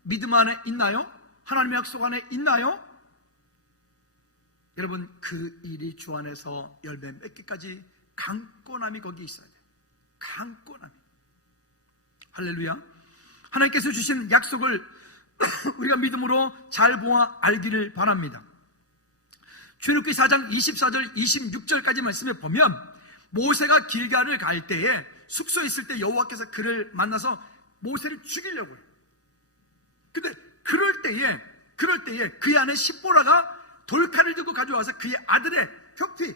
믿음 안에 있나요? 하나님의 약속 안에 있나요? 여러분, 그 일이 주 안에서 열매 맺기까지 강권함이 거기 있어야 돼요. 강권함이. 할렐루야. 하나님께서 주신 약속을 우리가 믿음으로 잘 보아 알기를 바랍니다. 출애굽기 4장 24절 26절까지 말씀에 보면 모세가 길갈을 갈 때에 숙소에 있을 때 여호와께서 그를 만나서 모세를 죽이려고 해요. 근데 그럴 때에 그의 아내 십보라가 돌칼을 들고 가져와서 그의 아들의 표피,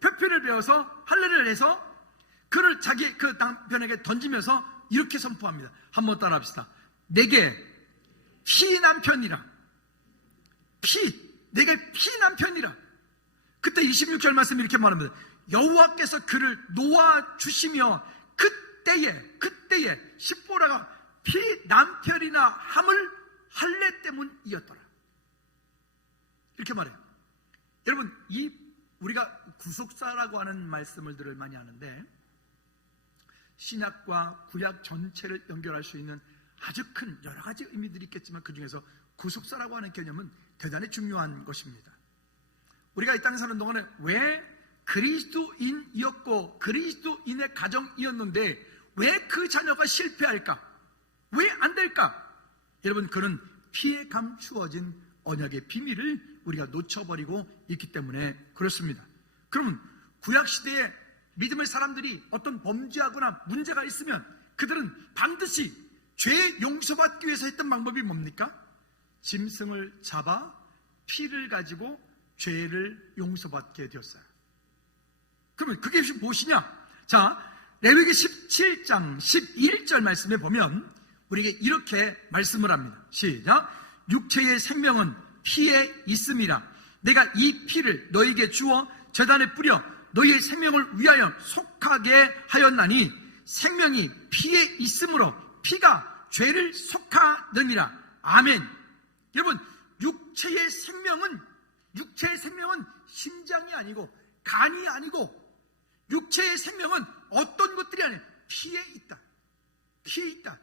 표피를 베어서 할례를 해서 그를 자기 그 남편에게 던지면서 이렇게 선포합니다. 한번 따라합시다. 내게 피 남편이라. 내게 피 남편이라. 그때 26절 말씀 이렇게 말합니다. 여호와께서 그를 놓아주시며 그때에 십보라가 피 남편이나 함을 할례 때문이었더라. 이렇게 말해요. 여러분, 우리가 구속사라고 하는 말씀을 늘 많이 하는데 신약과 구약 전체를 연결할 수 있는 아주 큰 여러 가지 의미들이 있겠지만 그 중에서 구속사라고 하는 개념은 대단히 중요한 것입니다. 우리가 이 땅에 사는 동안에 왜 그리스도인이었고 그리스도인의 가정이었는데 왜 그 자녀가 실패할까? 왜 안 될까? 여러분, 그는 피에 감추어진 언약의 비밀을 우리가 놓쳐버리고 있기 때문에 그렇습니다. 그러면 구약시대에 믿음의 사람들이 어떤 범죄하거나 문제가 있으면 그들은 반드시 죄 용서받기 위해서 했던 방법이 뭡니까? 짐승을 잡아 피를 가지고 죄를 용서받게 되었어요. 그러면 그게 무엇이냐? 자, 레위기 17장 11절 말씀에 보면 우리에게 이렇게 말씀을 합니다. 시작. 육체의 생명은 피에 있음이라. 내가 이 피를 너희에게 주어 제단에 뿌려 너희의 생명을 위하여 속하게 하였나니 생명이 피에 있으므로 피가 죄를 속하느니라. 아멘. 여러분, 육체의 생명은 심장이 아니고 간이 아니고 육체의 생명은 어떤 것들이 아니에요. 피에 있다. 피에 있다.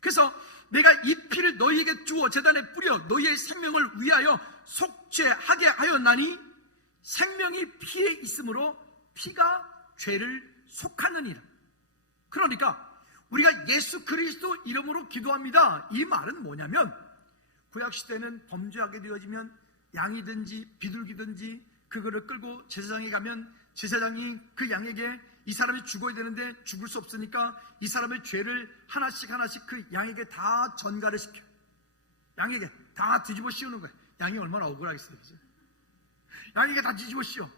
그래서 내가 이 피를 너희에게 주어 제단에 뿌려 너희의 생명을 위하여 속죄하게 하였나니 생명이 피에 있으므로 피가 죄를 속하느니라. 그러니까 우리가 예수 그리스도 이름으로 기도합니다. 이 말은 뭐냐면 구약시대는 범죄하게 되어지면 양이든지 비둘기든지 그거를 끌고 제사장에 가면 제사장이 그 양에게 이 사람이 죽어야 되는데 죽을 수 없으니까 이 사람의 죄를 하나씩 그 양에게 다 전가를 시켜요. 양에게 다 뒤집어 씌우는 거예요. 양이 얼마나 억울하겠어요. 그죠? 양에게 다 뒤집어 씌워.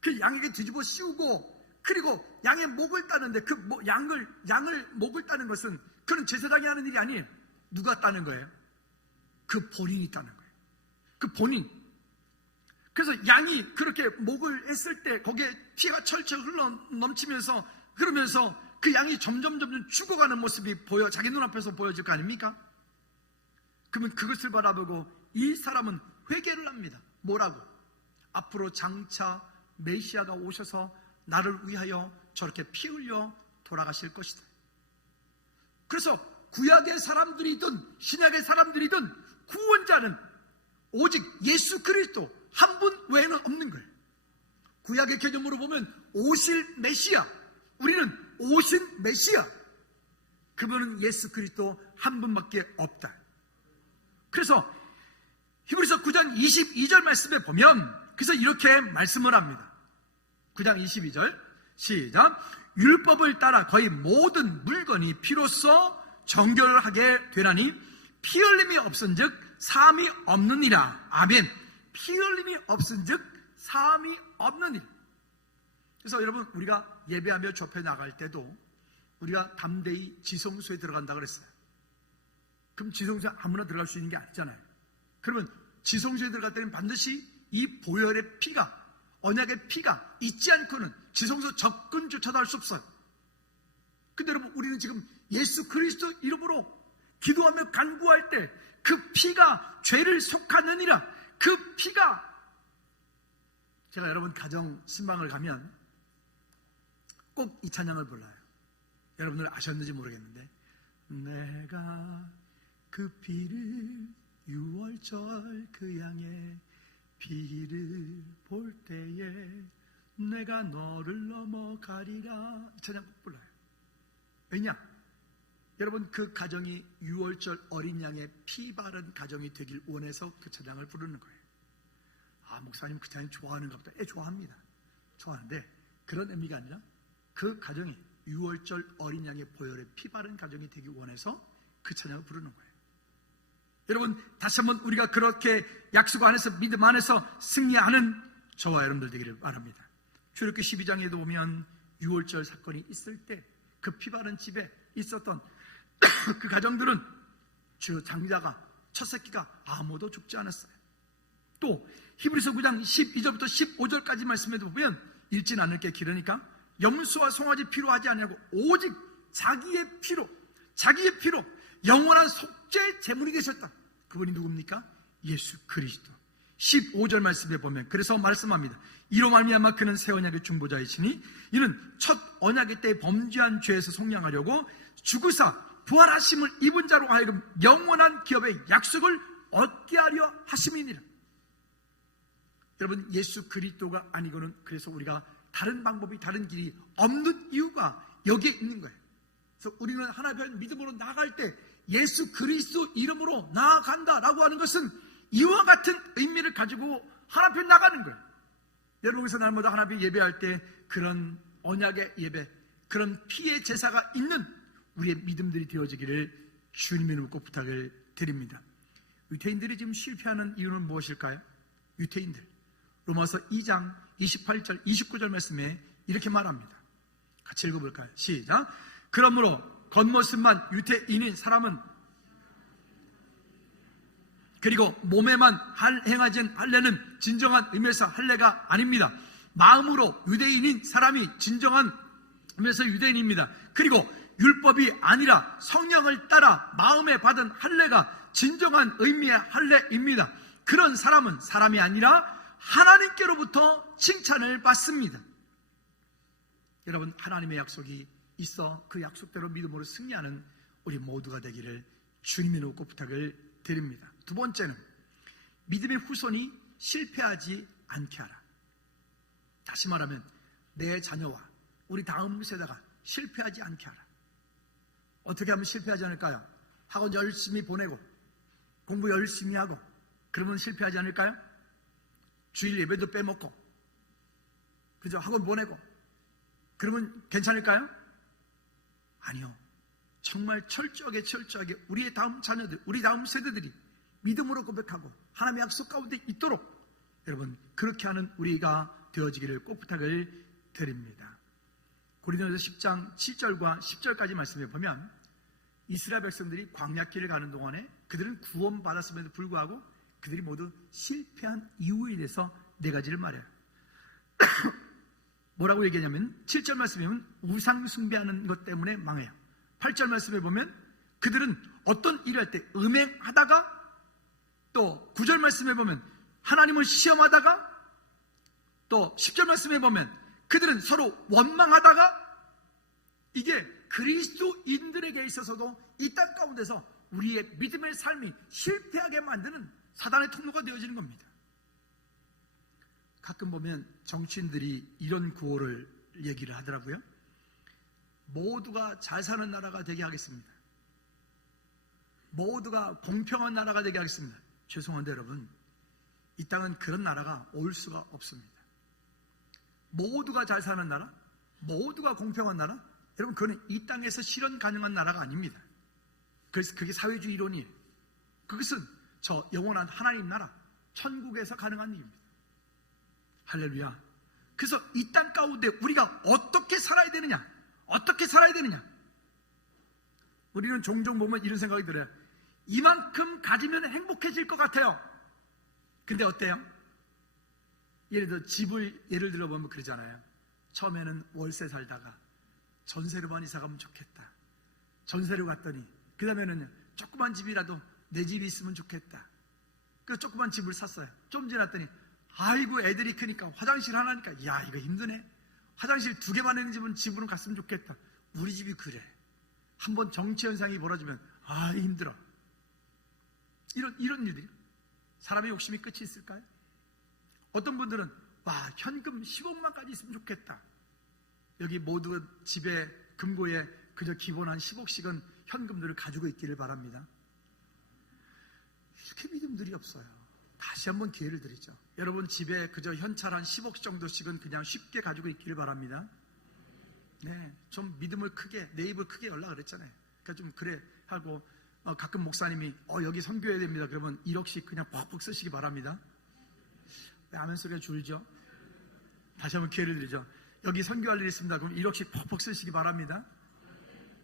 그 양에게 뒤집어 씌우고 그리고 양의 목을 따는데 그 양을 목을 따는 것은 그런 제사장이 하는 일이 아니에요. 누가 따는 거예요? 그 본인이 따는 거예요. 그 본인. 그래서 양이 그렇게 목을 했을 때 거기에 피가 철철 흘러 넘치면서 그러면서 그 양이 점점 죽어가는 모습이 자기 눈앞에서 보여질 거 아닙니까? 그러면 그것을 바라보고 이 사람은 회개를 합니다. 뭐라고? 앞으로 장차 메시아가 오셔서 나를 위하여 저렇게 피 흘려 돌아가실 것이다. 그래서 구약의 사람들이든 신약의 사람들이든 구원자는 오직 예수 그리스도 한 분 외에는 없는 거예요. 구약의 개념으로 보면 오실 메시아, 우리는 오신 메시아, 그분은 예수 그리스도 한 분밖에 없다. 그래서 히브리서 9장 22절 말씀에 보면 그래서 이렇게 말씀을 합니다. 9장 22절 시작. 율법을 따라 거의 모든 물건이 피로써 정결하게 되나니 피 흘림이 없은즉 사함이 없느니라. 아멘. 피 흘림이 없은즉 사함이 없느니라. 그래서 여러분 우리가 예배하며 접해 나갈 때도 우리가 담대히 지성소에 들어간다 그랬어요. 그럼 지성소에 아무나 들어갈 수 있는 게 아니잖아요. 그러면 지성소에 들어갈 때는 반드시 이 보혈의 피가 언약의 피가 있지 않고는 지성소 접근조차도 할 수 없어요. 근데 여러분 우리는 지금 예수 그리스도 이름으로 기도하며 간구할 때 그 피가 죄를 속하느니라. 그 피가, 제가 여러분 가정 신방을 가면 꼭 이 찬양을 불러요. 여러분들 아셨는지 모르겠는데 내가 그 피를 6월절 그 양의 피를 볼 때에 내가 너를 넘어가리라. 이 찬양 꼭 불러요. 왜냐? 여러분 그 가정이 6월절 어린 양의 피 바른 가정이 되길 원해서 그 찬양을 부르는 거예요. 아, 목사님 그 찬양 좋아하는가 보다. 좋아합니다. 좋아하는데 그런 의미가 아니라 그 가정이 6월절 어린 양의 보혈의 피 바른 가정이 되길 원해서 그 찬양을 부르는 거예요. 여러분 다시 한번 우리가 그렇게 약속 안에서 믿음 안에서 승리하는 저와 여러분들 되기를 바랍니다. 출애굽기 12장에도 보면 6월절 사건이 있을 때 그 피 바른 집에 있었던 그 가정들은 주 장자가 첫 새끼가 아무도 죽지 않았어요. 또 히브리서 9장 12절부터 15절까지 말씀에도 보면 읽진 않을 게 길으니까 염소와 송아지 피로 하지 아니하고 오직 자기의 피로 영원한 속죄 제물이 되셨다. 그분이 누굽니까? 예수 그리스도. 15절 말씀에 보면 그래서 말씀합니다. 이로 말미암아 그는 새 언약의 중보자이시니 이는 첫 언약의 때 범죄한 죄에서 속량하려고 죽으사 부활하심을 입은 자로 하여금 영원한 기업의 약속을 얻게 하려 하심이니라. 여러분 예수 그리스도가 아니고는 그래서 우리가 다른 방법이 다른 길이 없는 이유가 여기에 있는 거예요. 그래서 우리는 하나님 믿음으로 나갈 때 예수 그리스도 이름으로 나아간다라고 하는 것은 이와 같은 의미를 가지고 하나님 앞에 나가는 거예요. 여러분께서 날마다 하나님 앞에 예배할 때 그런 언약의 예배, 그런 피의 제사가 있는 우리의 믿음들이 되어지기를 주님의 이름으로 꼭 부탁을 드립니다. 유태인들이 지금 실패하는 이유는 무엇일까요? 유태인들, 로마서 2장 28절 29절 말씀에 이렇게 말합니다. 같이 읽어볼까요? 시작. 그러므로 겉모습만 유태인인 사람은 그리고 몸에만 행하지 할례는 진정한 의미에서 할례가 아닙니다. 마음으로 유대인인 사람이 진정한 의미에서 유대인입니다. 그리고 율법이 아니라 성령을 따라 마음에 받은 할례가 진정한 의미의 할례입니다. 그런 사람은 사람이 아니라 하나님께로부터 칭찬을 받습니다. 여러분, 하나님의 약속이 있어 그 약속대로 믿음으로 승리하는 우리 모두가 되기를 주님의 이름으로 꼭 부탁을 드립니다. 두 번째는 믿음의 후손이 실패하지 않게 하라. 다시 말하면 내 자녀와 우리 다음 세대가 실패하지 않게 하라. 어떻게 하면 실패하지 않을까요? 학원 열심히 보내고 공부 열심히 하고 그러면 실패하지 않을까요? 주일 예배도 빼먹고 그죠? 학원 보내고 그러면 괜찮을까요? 아니요. 정말 철저하게 우리의 다음 자녀들, 우리 다음 세대들이 믿음으로 고백하고 하나님의 약속 가운데 있도록 여러분 그렇게 하는 우리가 되어지기를 꼭 부탁을 드립니다. 고린도전서 10장 7절과 10절까지 말씀해 보면 이스라엘 백성들이 광야길을 가는 동안에 그들은 구원받았음에도 불구하고 그들이 모두 실패한 이유에 대해서 네 가지를 말해요. 뭐라고 얘기하냐면 7절 말씀에 보면 우상 숭배하는 것 때문에 망해요. 8절 말씀에 보면 그들은 어떤 일을 할 때 음행하다가 또 9절 말씀에 보면 하나님을 시험하다가 또 10절 말씀에 보면 그들은 서로 원망하다가 이게 그리스도인들에게 있어서도 이 땅 가운데서 우리의 믿음의 삶이 실패하게 만드는 사단의 통로가 되어지는 겁니다. 가끔 보면 정치인들이 이런 구호를 얘기를 하더라고요. 모두가 잘 사는 나라가 되게 하겠습니다. 모두가 공평한 나라가 되게 하겠습니다. 죄송한데 여러분, 이 땅은 그런 나라가 올 수가 없습니다. 모두가 잘 사는 나라, 모두가 공평한 나라, 여러분 그거는 이 땅에서 실현 가능한 나라가 아닙니다. 그래서 그게 사회주의 이론이에요. 그것은 저 영원한 하나님 나라, 천국에서 가능한 일입니다. 할렐루야. 그래서 이 땅 가운데 우리가 어떻게 살아야 되느냐, 어떻게 살아야 되느냐. 우리는 종종 보면 이런 생각이 들어요. 이만큼 가지면 행복해질 것 같아요. 근데 어때요? 예를 들어 집을 예를 들어 보면 그러잖아요. 처음에는 월세 살다가 전세로만 이사 가면 좋겠다. 전세로 갔더니 그 다음에는 조그만 집이라도 내 집이 있으면 좋겠다. 그래서 조그만 집을 샀어요. 좀 지났더니 아이고 애들이 크니까 화장실 하나니까 야 이거 힘드네. 화장실 2개만 있는 집으로 갔으면 좋겠다. 우리 집이 그래. 한번 정치 현상이 벌어지면 아 힘들어. 이런 일들이 사람의 욕심이 끝이 있을까요? 어떤 분들은 와 현금 10억만까지 있으면 좋겠다. 여기 모두 집에 금고에 그저 기본 한 10억씩은 현금들을 가지고 있기를 바랍니다. 이렇게 믿음들이 없어요. 다시 한번 기회를 드리죠. 여러분 집에 그저 현찰 한 10억 정도씩은 그냥 쉽게 가지고 있기를 바랍니다. 네, 좀 믿음을 크게, 내 입을 크게 열라 그랬잖아요. 그러니까 좀 그래 하고 가끔 목사님이 여기 선교해야 됩니다. 그러면 1억씩 그냥 퍽퍽 쓰시기 바랍니다. 왜 아멘 소리가 줄죠? 다시 한번 기회를 드리죠. 여기 선교할 일이 있습니다. 그럼 1억씩 퍽퍽 쓰시기 바랍니다.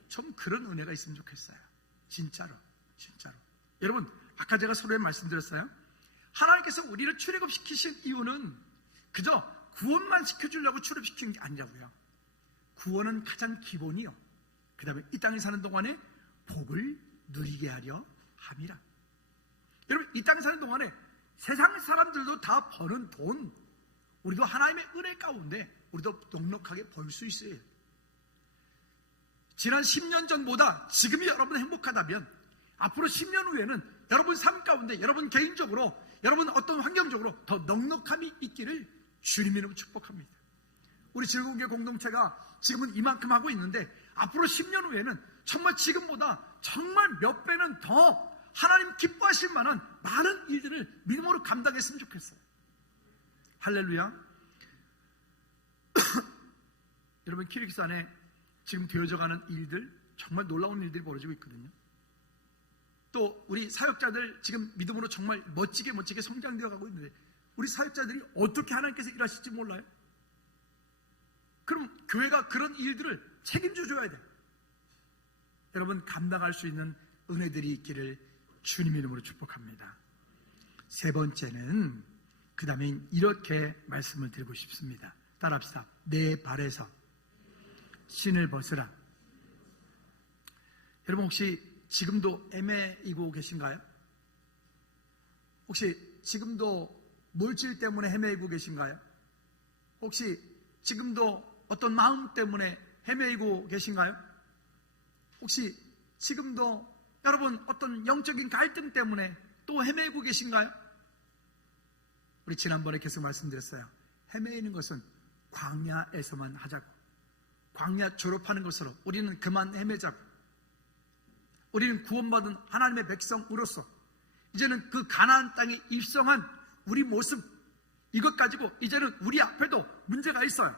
좀 그런 은혜가 있으면 좋겠어요. 진짜로. 여러분 아까 제가 서로에 말씀드렸어요. 하나님께서 우리를 출애굽시키신 이유는 그저 구원만 시켜주려고 출애굽시킨 게 아니라고요. 구원은 가장 기본이요. 그 다음에 이 땅에 사는 동안에 복을 누리게 하려 함이라. 여러분 이 땅에 사는 동안에 세상 사람들도 다 버는 돈, 우리도 하나님의 은혜 가운데 우리도 넉넉하게 벌 수 있어요. 지난 10년 전보다 지금이 여러분 행복하다면 앞으로 10년 후에는 여러분 삶 가운데 여러분 개인적으로 여러분 어떤 환경적으로 더 넉넉함이 있기를 주님의 이름으로 축복합니다. 우리 즐거운 게 공동체가 지금은 이만큼 하고 있는데 앞으로 10년 후에는 정말 지금보다 정말 몇 배는 더 하나님 기뻐하실 만한 많은 일들을 믿음으로 감당했으면 좋겠어요. 할렐루야. 여러분, 키르기스 안에 지금 되어져가는 일들, 정말 놀라운 일들이 벌어지고 있거든요. 또 우리 사역자들 지금 믿음으로 정말 멋지게 성장되어 가고 있는데, 우리 사역자들이 어떻게 하나님께서 일하실지 몰라요. 그럼 교회가 그런 일들을 책임져 줘야 돼요. 여러분, 감당할 수 있는 은혜들이 있기를 주님 이름으로 축복합니다. 세 번째는 그 다음에 이렇게 말씀을 드리고 싶습니다. 따라합시다. 내 발에서 신을 벗으라. 여러분, 혹시 지금도 헤매이고 계신가요? 혹시 지금도 물질 때문에 헤매이고 계신가요? 혹시 지금도 어떤 마음 때문에 헤매이고 계신가요? 혹시 지금도 여러분 어떤 영적인 갈등 때문에 또 헤매이고 계신가요? 우리 지난번에 계속 말씀드렸어요. 헤매이는 것은 광야에서만 하자고, 광야 졸업하는 것으로 우리는 그만 헤매자고, 우리는 구원받은 하나님의 백성으로서 이제는 그 가나안 땅에 입성한 우리 모습, 이것 가지고 이제는 우리 앞에도 문제가 있어요.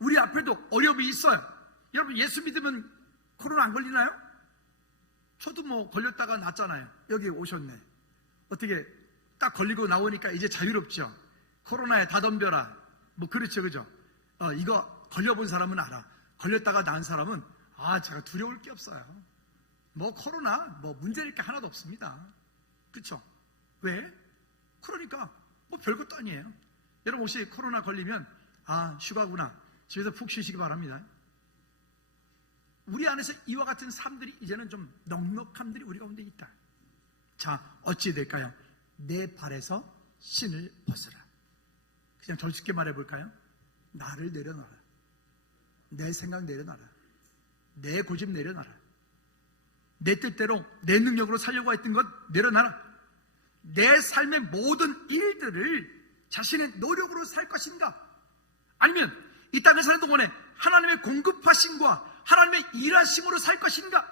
우리 앞에도 어려움이 있어요. 여러분, 예수 믿으면 코로나 안 걸리나요? 저도 뭐 걸렸다가 낫잖아요. 여기 오셨네. 어떻게 딱 걸리고 나오니까 이제 자유롭죠. 코로나에 다 덤벼라. 뭐 그렇죠, 그죠? 이거 걸려본 사람은 알아. 걸렸다가 난 사람은 제가 두려울 게 없어요. 뭐 코로나 뭐 문제일 게 하나도 없습니다. 그렇죠? 왜? 그러니까 뭐 별것도 아니에요. 여러분, 혹시 코로나 걸리면 휴가구나, 집에서 푹 쉬시기 바랍니다. 우리 안에서 이와 같은 삶들이 이제는 좀 넉넉함들이 우리 가운데 있다. 자, 어찌 될까요? 내 발에서 신을 벗으라. 그냥 더 쉽게 말해볼까요? 나를 내려놔라. 내 생각 내려놔라. 내 고집 내려놔라. 내 뜻대로 내 능력으로 살려고 했던 것 내려놔라. 내 삶의 모든 일들을 자신의 노력으로 살 것인가? 아니면 이 땅에 사는 동안에 하나님의 공급하심과 하나님의 일하심으로 살 것인가?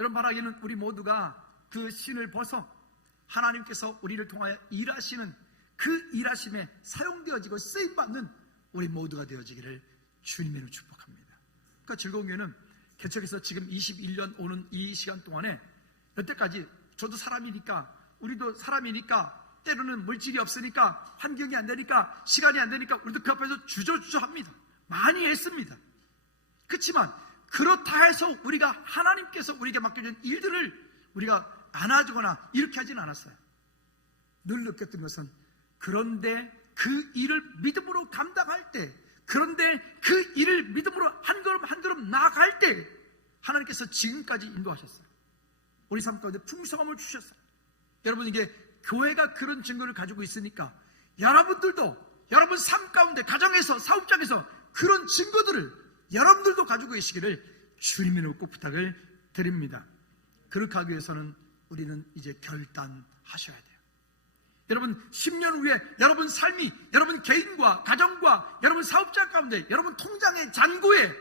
여러분, 바라기는 우리 모두가 그 신을 벗어 하나님께서 우리를 통하여 일하시는 그 일하심에 사용되어지고 쓰임받는 우리 모두가 되어지기를 주님으로 축복합니다. 그러니까 즐거운 교회는 개척해서 지금 21년 오는 이 시간 동안에 여태까지 저도 사람이니까, 우리도 사람이니까, 때로는 물질이 없으니까, 환경이 안 되니까, 시간이 안 되니까 우리도 그 앞에서 주저주저 합니다. 많이 애씁니다. 그렇지만 그렇다 해서 우리가 하나님께서 우리에게 맡겨준 일들을 우리가 안아주거나 이렇게 하진 않았어요. 늘 느꼈던 것은, 그런데 그 일을 믿음으로 감당할 때, 그런데 그 일을 믿음으로 한 걸음 한 걸음 나아갈 때 하나님께서 지금까지 인도하셨어요. 우리 삶 가운데 풍성함을 주셨어요. 여러분, 이게 교회가 그런 증거를 가지고 있으니까 여러분들도 여러분 삶 가운데, 가정에서, 사업장에서 그런 증거들을 여러분들도 가지고 계시기를 주님으로 꼭 부탁을 드립니다. 그렇게 하기 위해서는 우리는 이제 결단하셔야 돼요. 여러분, 10년 후에 여러분 삶이, 여러분 개인과 가정과 여러분 사업자 가운데, 여러분 통장의 잔고에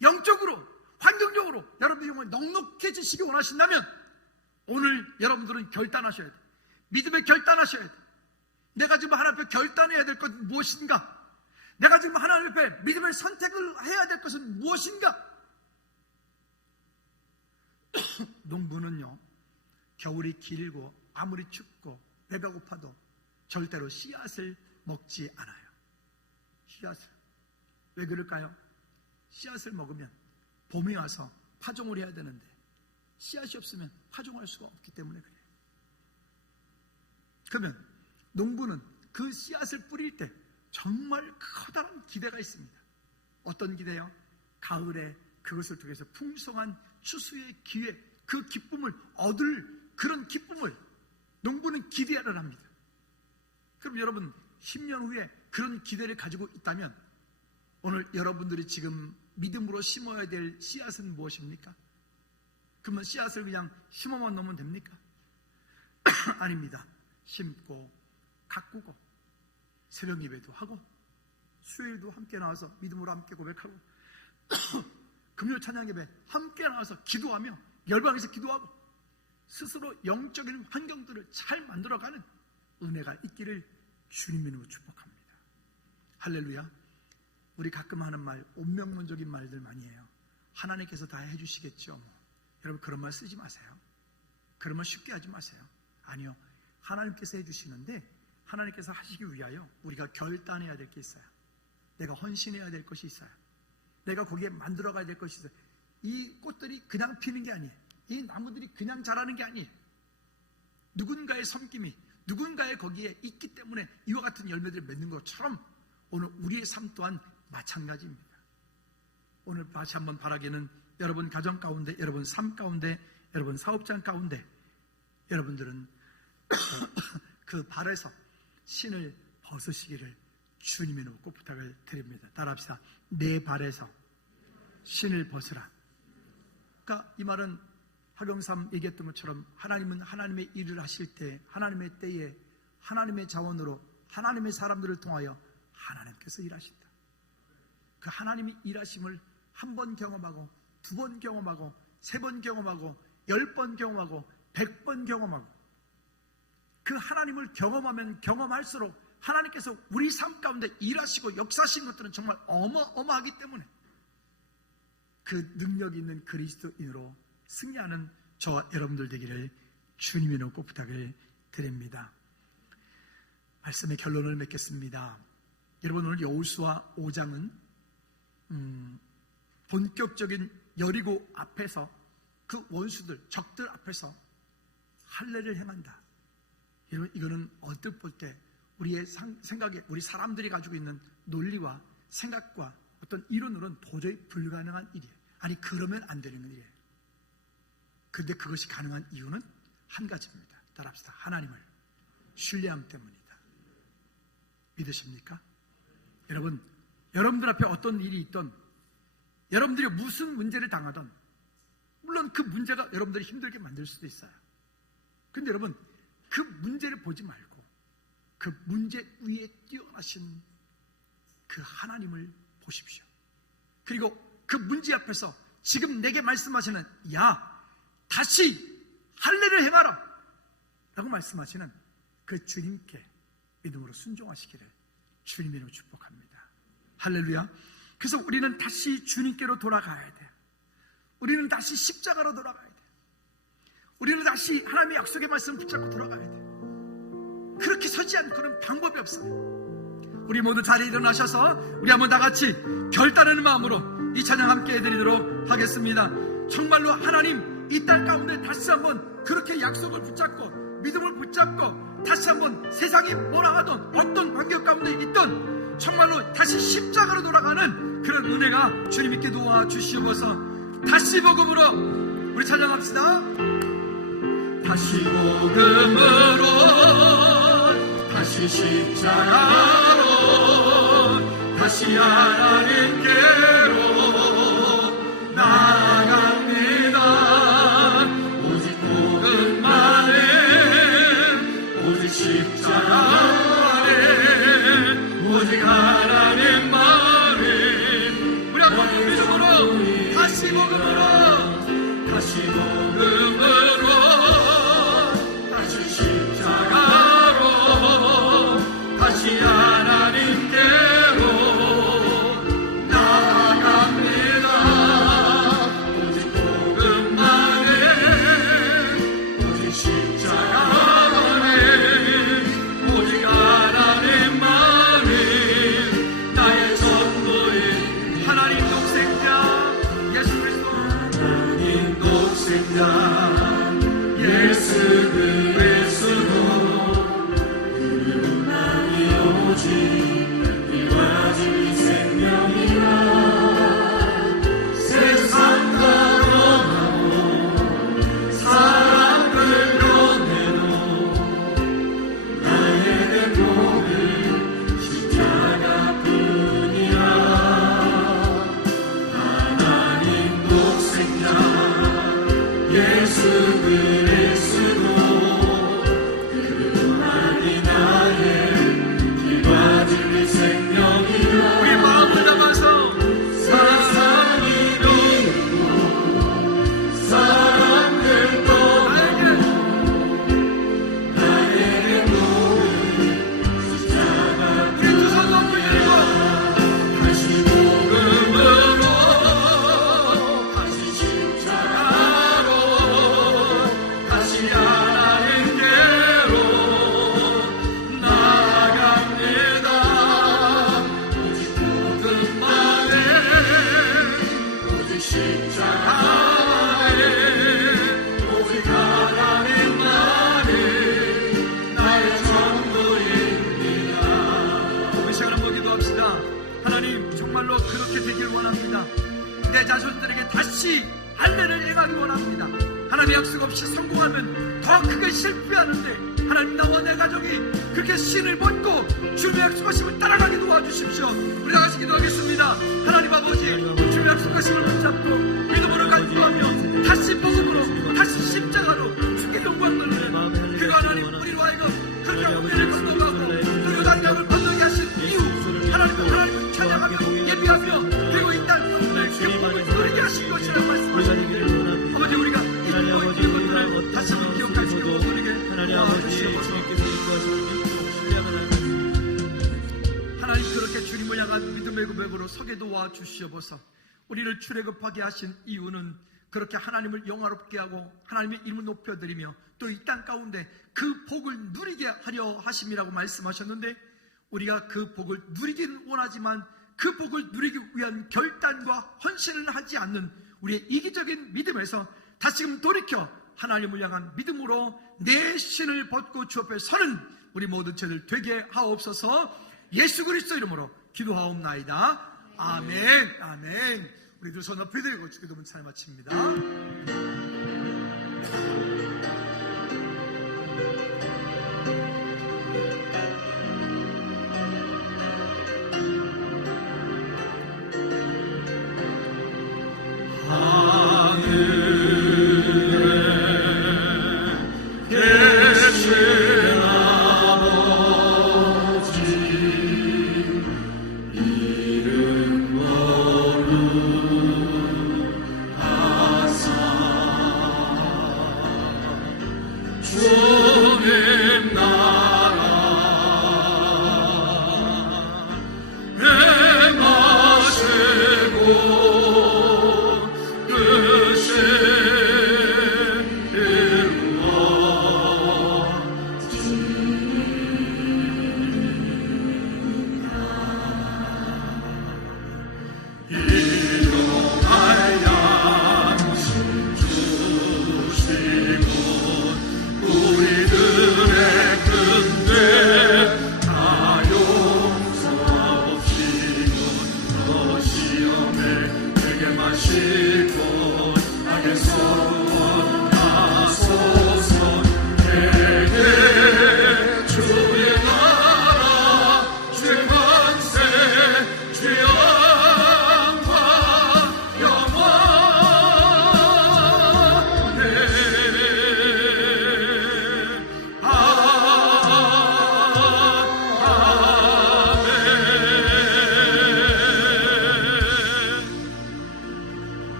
영적으로, 환경적으로 여러분이 정말 넉넉해지시기 원하신다면 오늘 여러분들은 결단하셔야 돼요. 믿음에 결단하셔야 돼요. 내가 지금 하나님 앞에 결단해야 될 것은 무엇인가? 내가 지금 하나님 앞에 믿음의 선택을 해야 될 것은 무엇인가? 농부는요, 겨울이 길고 아무리 춥고 배가 고파도 절대로 씨앗을 먹지 않아요. 씨앗을. 왜 그럴까요? 씨앗을 먹으면 봄이 와서 파종을 해야 되는데 씨앗이 없으면 파종할 수가 없기 때문에 그래요. 그러면 농부는 그 씨앗을 뿌릴 때 정말 커다란 기대가 있습니다. 어떤 기대요? 가을에 그것을 통해서 풍성한 추수의 기회, 그 기쁨을 얻을 그런 기쁨을 농부는 기대를 합니다. 그럼 여러분, 10년 후에 그런 기대를 가지고 있다면 오늘 여러분들이 지금 믿음으로 심어야 될 씨앗은 무엇입니까? 그러면 씨앗을 그냥 심어만 놓으면 됩니까? 아닙니다. 심고 가꾸고 새벽 예배도 하고 수요일도 함께 나와서 믿음으로 함께 고백하고 금요 찬양 예배 함께 나와서 기도하며 열방에서 기도하고 스스로 영적인 환경들을 잘 만들어가는 은혜가 있기를 주님 이름으로 축복합니다. 할렐루야. 우리 가끔 하는 말, 운명론적인 말들 많이 해요. 하나님께서 다 해주시겠죠. 여러분 그런 말 쓰지 마세요. 그런 말 쉽게 하지 마세요. 아니요, 하나님께서 해주시는데 하나님께서 하시기 위하여 우리가 결단해야 될 게 있어요. 내가 헌신해야 될 것이 있어요. 내가 거기에 만들어가야 될 것이 있어요. 이 꽃들이 그냥 피는 게 아니에요. 이 나무들이 그냥 자라는 게 아니에요. 누군가의 섬김이 누군가의 거기에 있기 때문에 이와 같은 열매들을 맺는 것처럼 오늘 우리의 삶 또한 마찬가지입니다. 오늘 다시 한번 바라기는 여러분 가정 가운데, 여러분 삶 가운데, 여러분 사업장 가운데 여러분들은 그 발에서 신을 벗으시기를 주님의 이름으로 꼭 부탁을 드립니다. 따라합시다. 내 발에서 신을 벗으라. 그러니까 이 말은 하경삼 얘기했던 것처럼 하나님은 하나님의 일을 하실 때 하나님의 때에 하나님의 자원으로 하나님의 사람들을 통하여 하나님께서 일하신다. 그 하나님이 일하심을 한 번 경험하고 두 번 경험하고 세 번 경험하고 10번 경험하고 100번 경험하고 그 하나님을 경험하면 경험할수록 하나님께서 우리 삶 가운데 일하시고 역사하신 것들은 정말 어마어마하기 때문에 그 능력 있는 그리스도인으로 승리하는 저와 여러분들 되기를 주님이 놓고 부탁을 드립니다. 말씀의 결론을 맺겠습니다. 여러분 오늘 여호수아 5장은 본격적인 여리고 앞에서 그 원수들, 적들 앞에서 할례를 행한다. 여러분 이거는 언뜻 볼 때 우리의 생각에 우리 사람들이 가지고 있는 논리와 생각과 어떤 이론으로는 도저히 불가능한 일이에요. 아니 그러면 안 되는 일이에요. 그런데 그것이 가능한 이유는 한 가지입니다. 따라합시다. 하나님을 신뢰함 때문이다. 믿으십니까? 여러분, 여러분들 앞에 어떤 일이 있던 여러분들이 무슨 문제를 당하던 물론 그 문제가 여러분들이 힘들게 만들 수도 있어요. 그런데 여러분 그 문제를 보지 말고 그 문제 위에 뛰어나신 그 하나님을 보십시오. 그리고 그 문제 앞에서 지금 내게 말씀하시는 야 다시 할례를 행하라 라고 말씀하시는 그 주님께 믿음으로 순종하시기를 주님의 이름으로 축복합니다. 할렐루야. 그래서 우리는 다시 주님께로 돌아가야 돼요. 우리는 다시 십자가로 돌아가야 돼요. 우리는 다시 하나님의 약속의 말씀을 붙잡고 돌아가야 돼요. 그렇게 서지 않고는 방법이 없어요. 우리 모두 자리에 일어나셔서 우리 한번 다 같이 결단하는 마음으로 이 찬양 함께 해드리도록 하겠습니다. 정말로 하나님 이 땅 가운데 다시 한번 그렇게 약속을 붙잡고 믿음을 붙잡고 다시 한번 세상이 뭐라 하던 어떤 환경 가운데 있던 정말로 다시 십자가로 돌아가는 그런 은혜가 주님께 도와주시옵소서. 다시 복음으로 우리 찬양합시다. 다시 복음으로 다시 십자가로 다시 하나님께로 나아갑니다. 오직 복음만은 오직 십자가는 오직 하나님만은 우리 한번 믿음으로 다시 복음으로 다시 복음으로 다시 십자가로 다시 하나님께로 나아갑니다. 오직 복음만은 오직 십자가는 오직 하나님만은 나의 전부인 하나님 독생자 예수 그리스도 오직 하나님만이 나의 전부입니다. 우리 시간 한번 기도합시다. 하나님, 정말로 그렇게 되길 원합니다. 내 자손들에게 다시 할례를 행하기 원합니다. 하나님, 약속 없이 성공하면 더 크게 실패하는데 하나님, 나와 내 가족이 그렇게 신을 벗고 주님의 약속하심을 따라가게 도와주십시오. 우리 다같이 기도하겠습니다. 하나님 아버지, 주님의 약속하심을 붙잡고 믿음으로 간구하며 다시 복음으로, 다시 십자가로 주께 영광 돌리는 그 하나님, 우리로 하여금 그렇게 홍해를 건너가고 또 요단강을 건너게 하신 이유, 하나님을 찬양하며 예비하며 그리고 이 땅 가운데 그 복을 누리게 하신 것이라고 말씀하셨는데 아버지, 우리가 이 것들을 다시 한번 기억하시고 누리게 도와주시옵소서. 하나님, 그렇게 주님을 향한 믿음의 고백으로 서게 도와주시옵소서. 우리를 출애굽하게 하신 이유는 그렇게 하나님을 영화롭게 하고 하나님의 이름을 높여드리며 또 이 땅 가운데 그 복을 누리게 하려 하심이라고 말씀하셨는데, 우리가 그 복을 누리기는 원하지만 그 복을 누리기 위한 결단과 헌신을 하지 않는 우리의 이기적인 믿음에서 다시금 돌이켜 하나님을 향한 믿음으로 내 신을 벗고 주 앞에 서는 우리 모든 죄를 되게 하옵소서. 예수 그리스도 이름으로 기도하옵나이다. 아멘. 아멘. 우리 두 손 높이 들고 기도문 잘 마칩니다.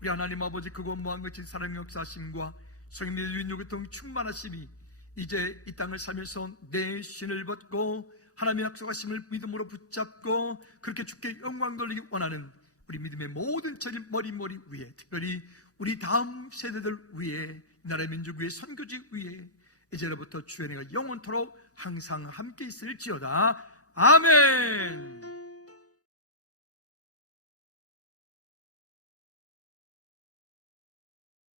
우리 하나님 아버지 그거 무한 것이 사랑 역사하심과 성령의 윤유교통 충만하심이 이제 이 땅을 살면서 내 신을 벗고 하나님의 약속하심을 믿음으로 붙잡고 그렇게 주께 영광 돌리기 원하는 우리 믿음의 모든 처진 머리 위에, 특별히 우리 다음 세대들 위에, 나라의 민족 위에, 선교지 위에 이제로부터 주의 은혜가 영원토록 항상 함께 있을지어다. 아멘.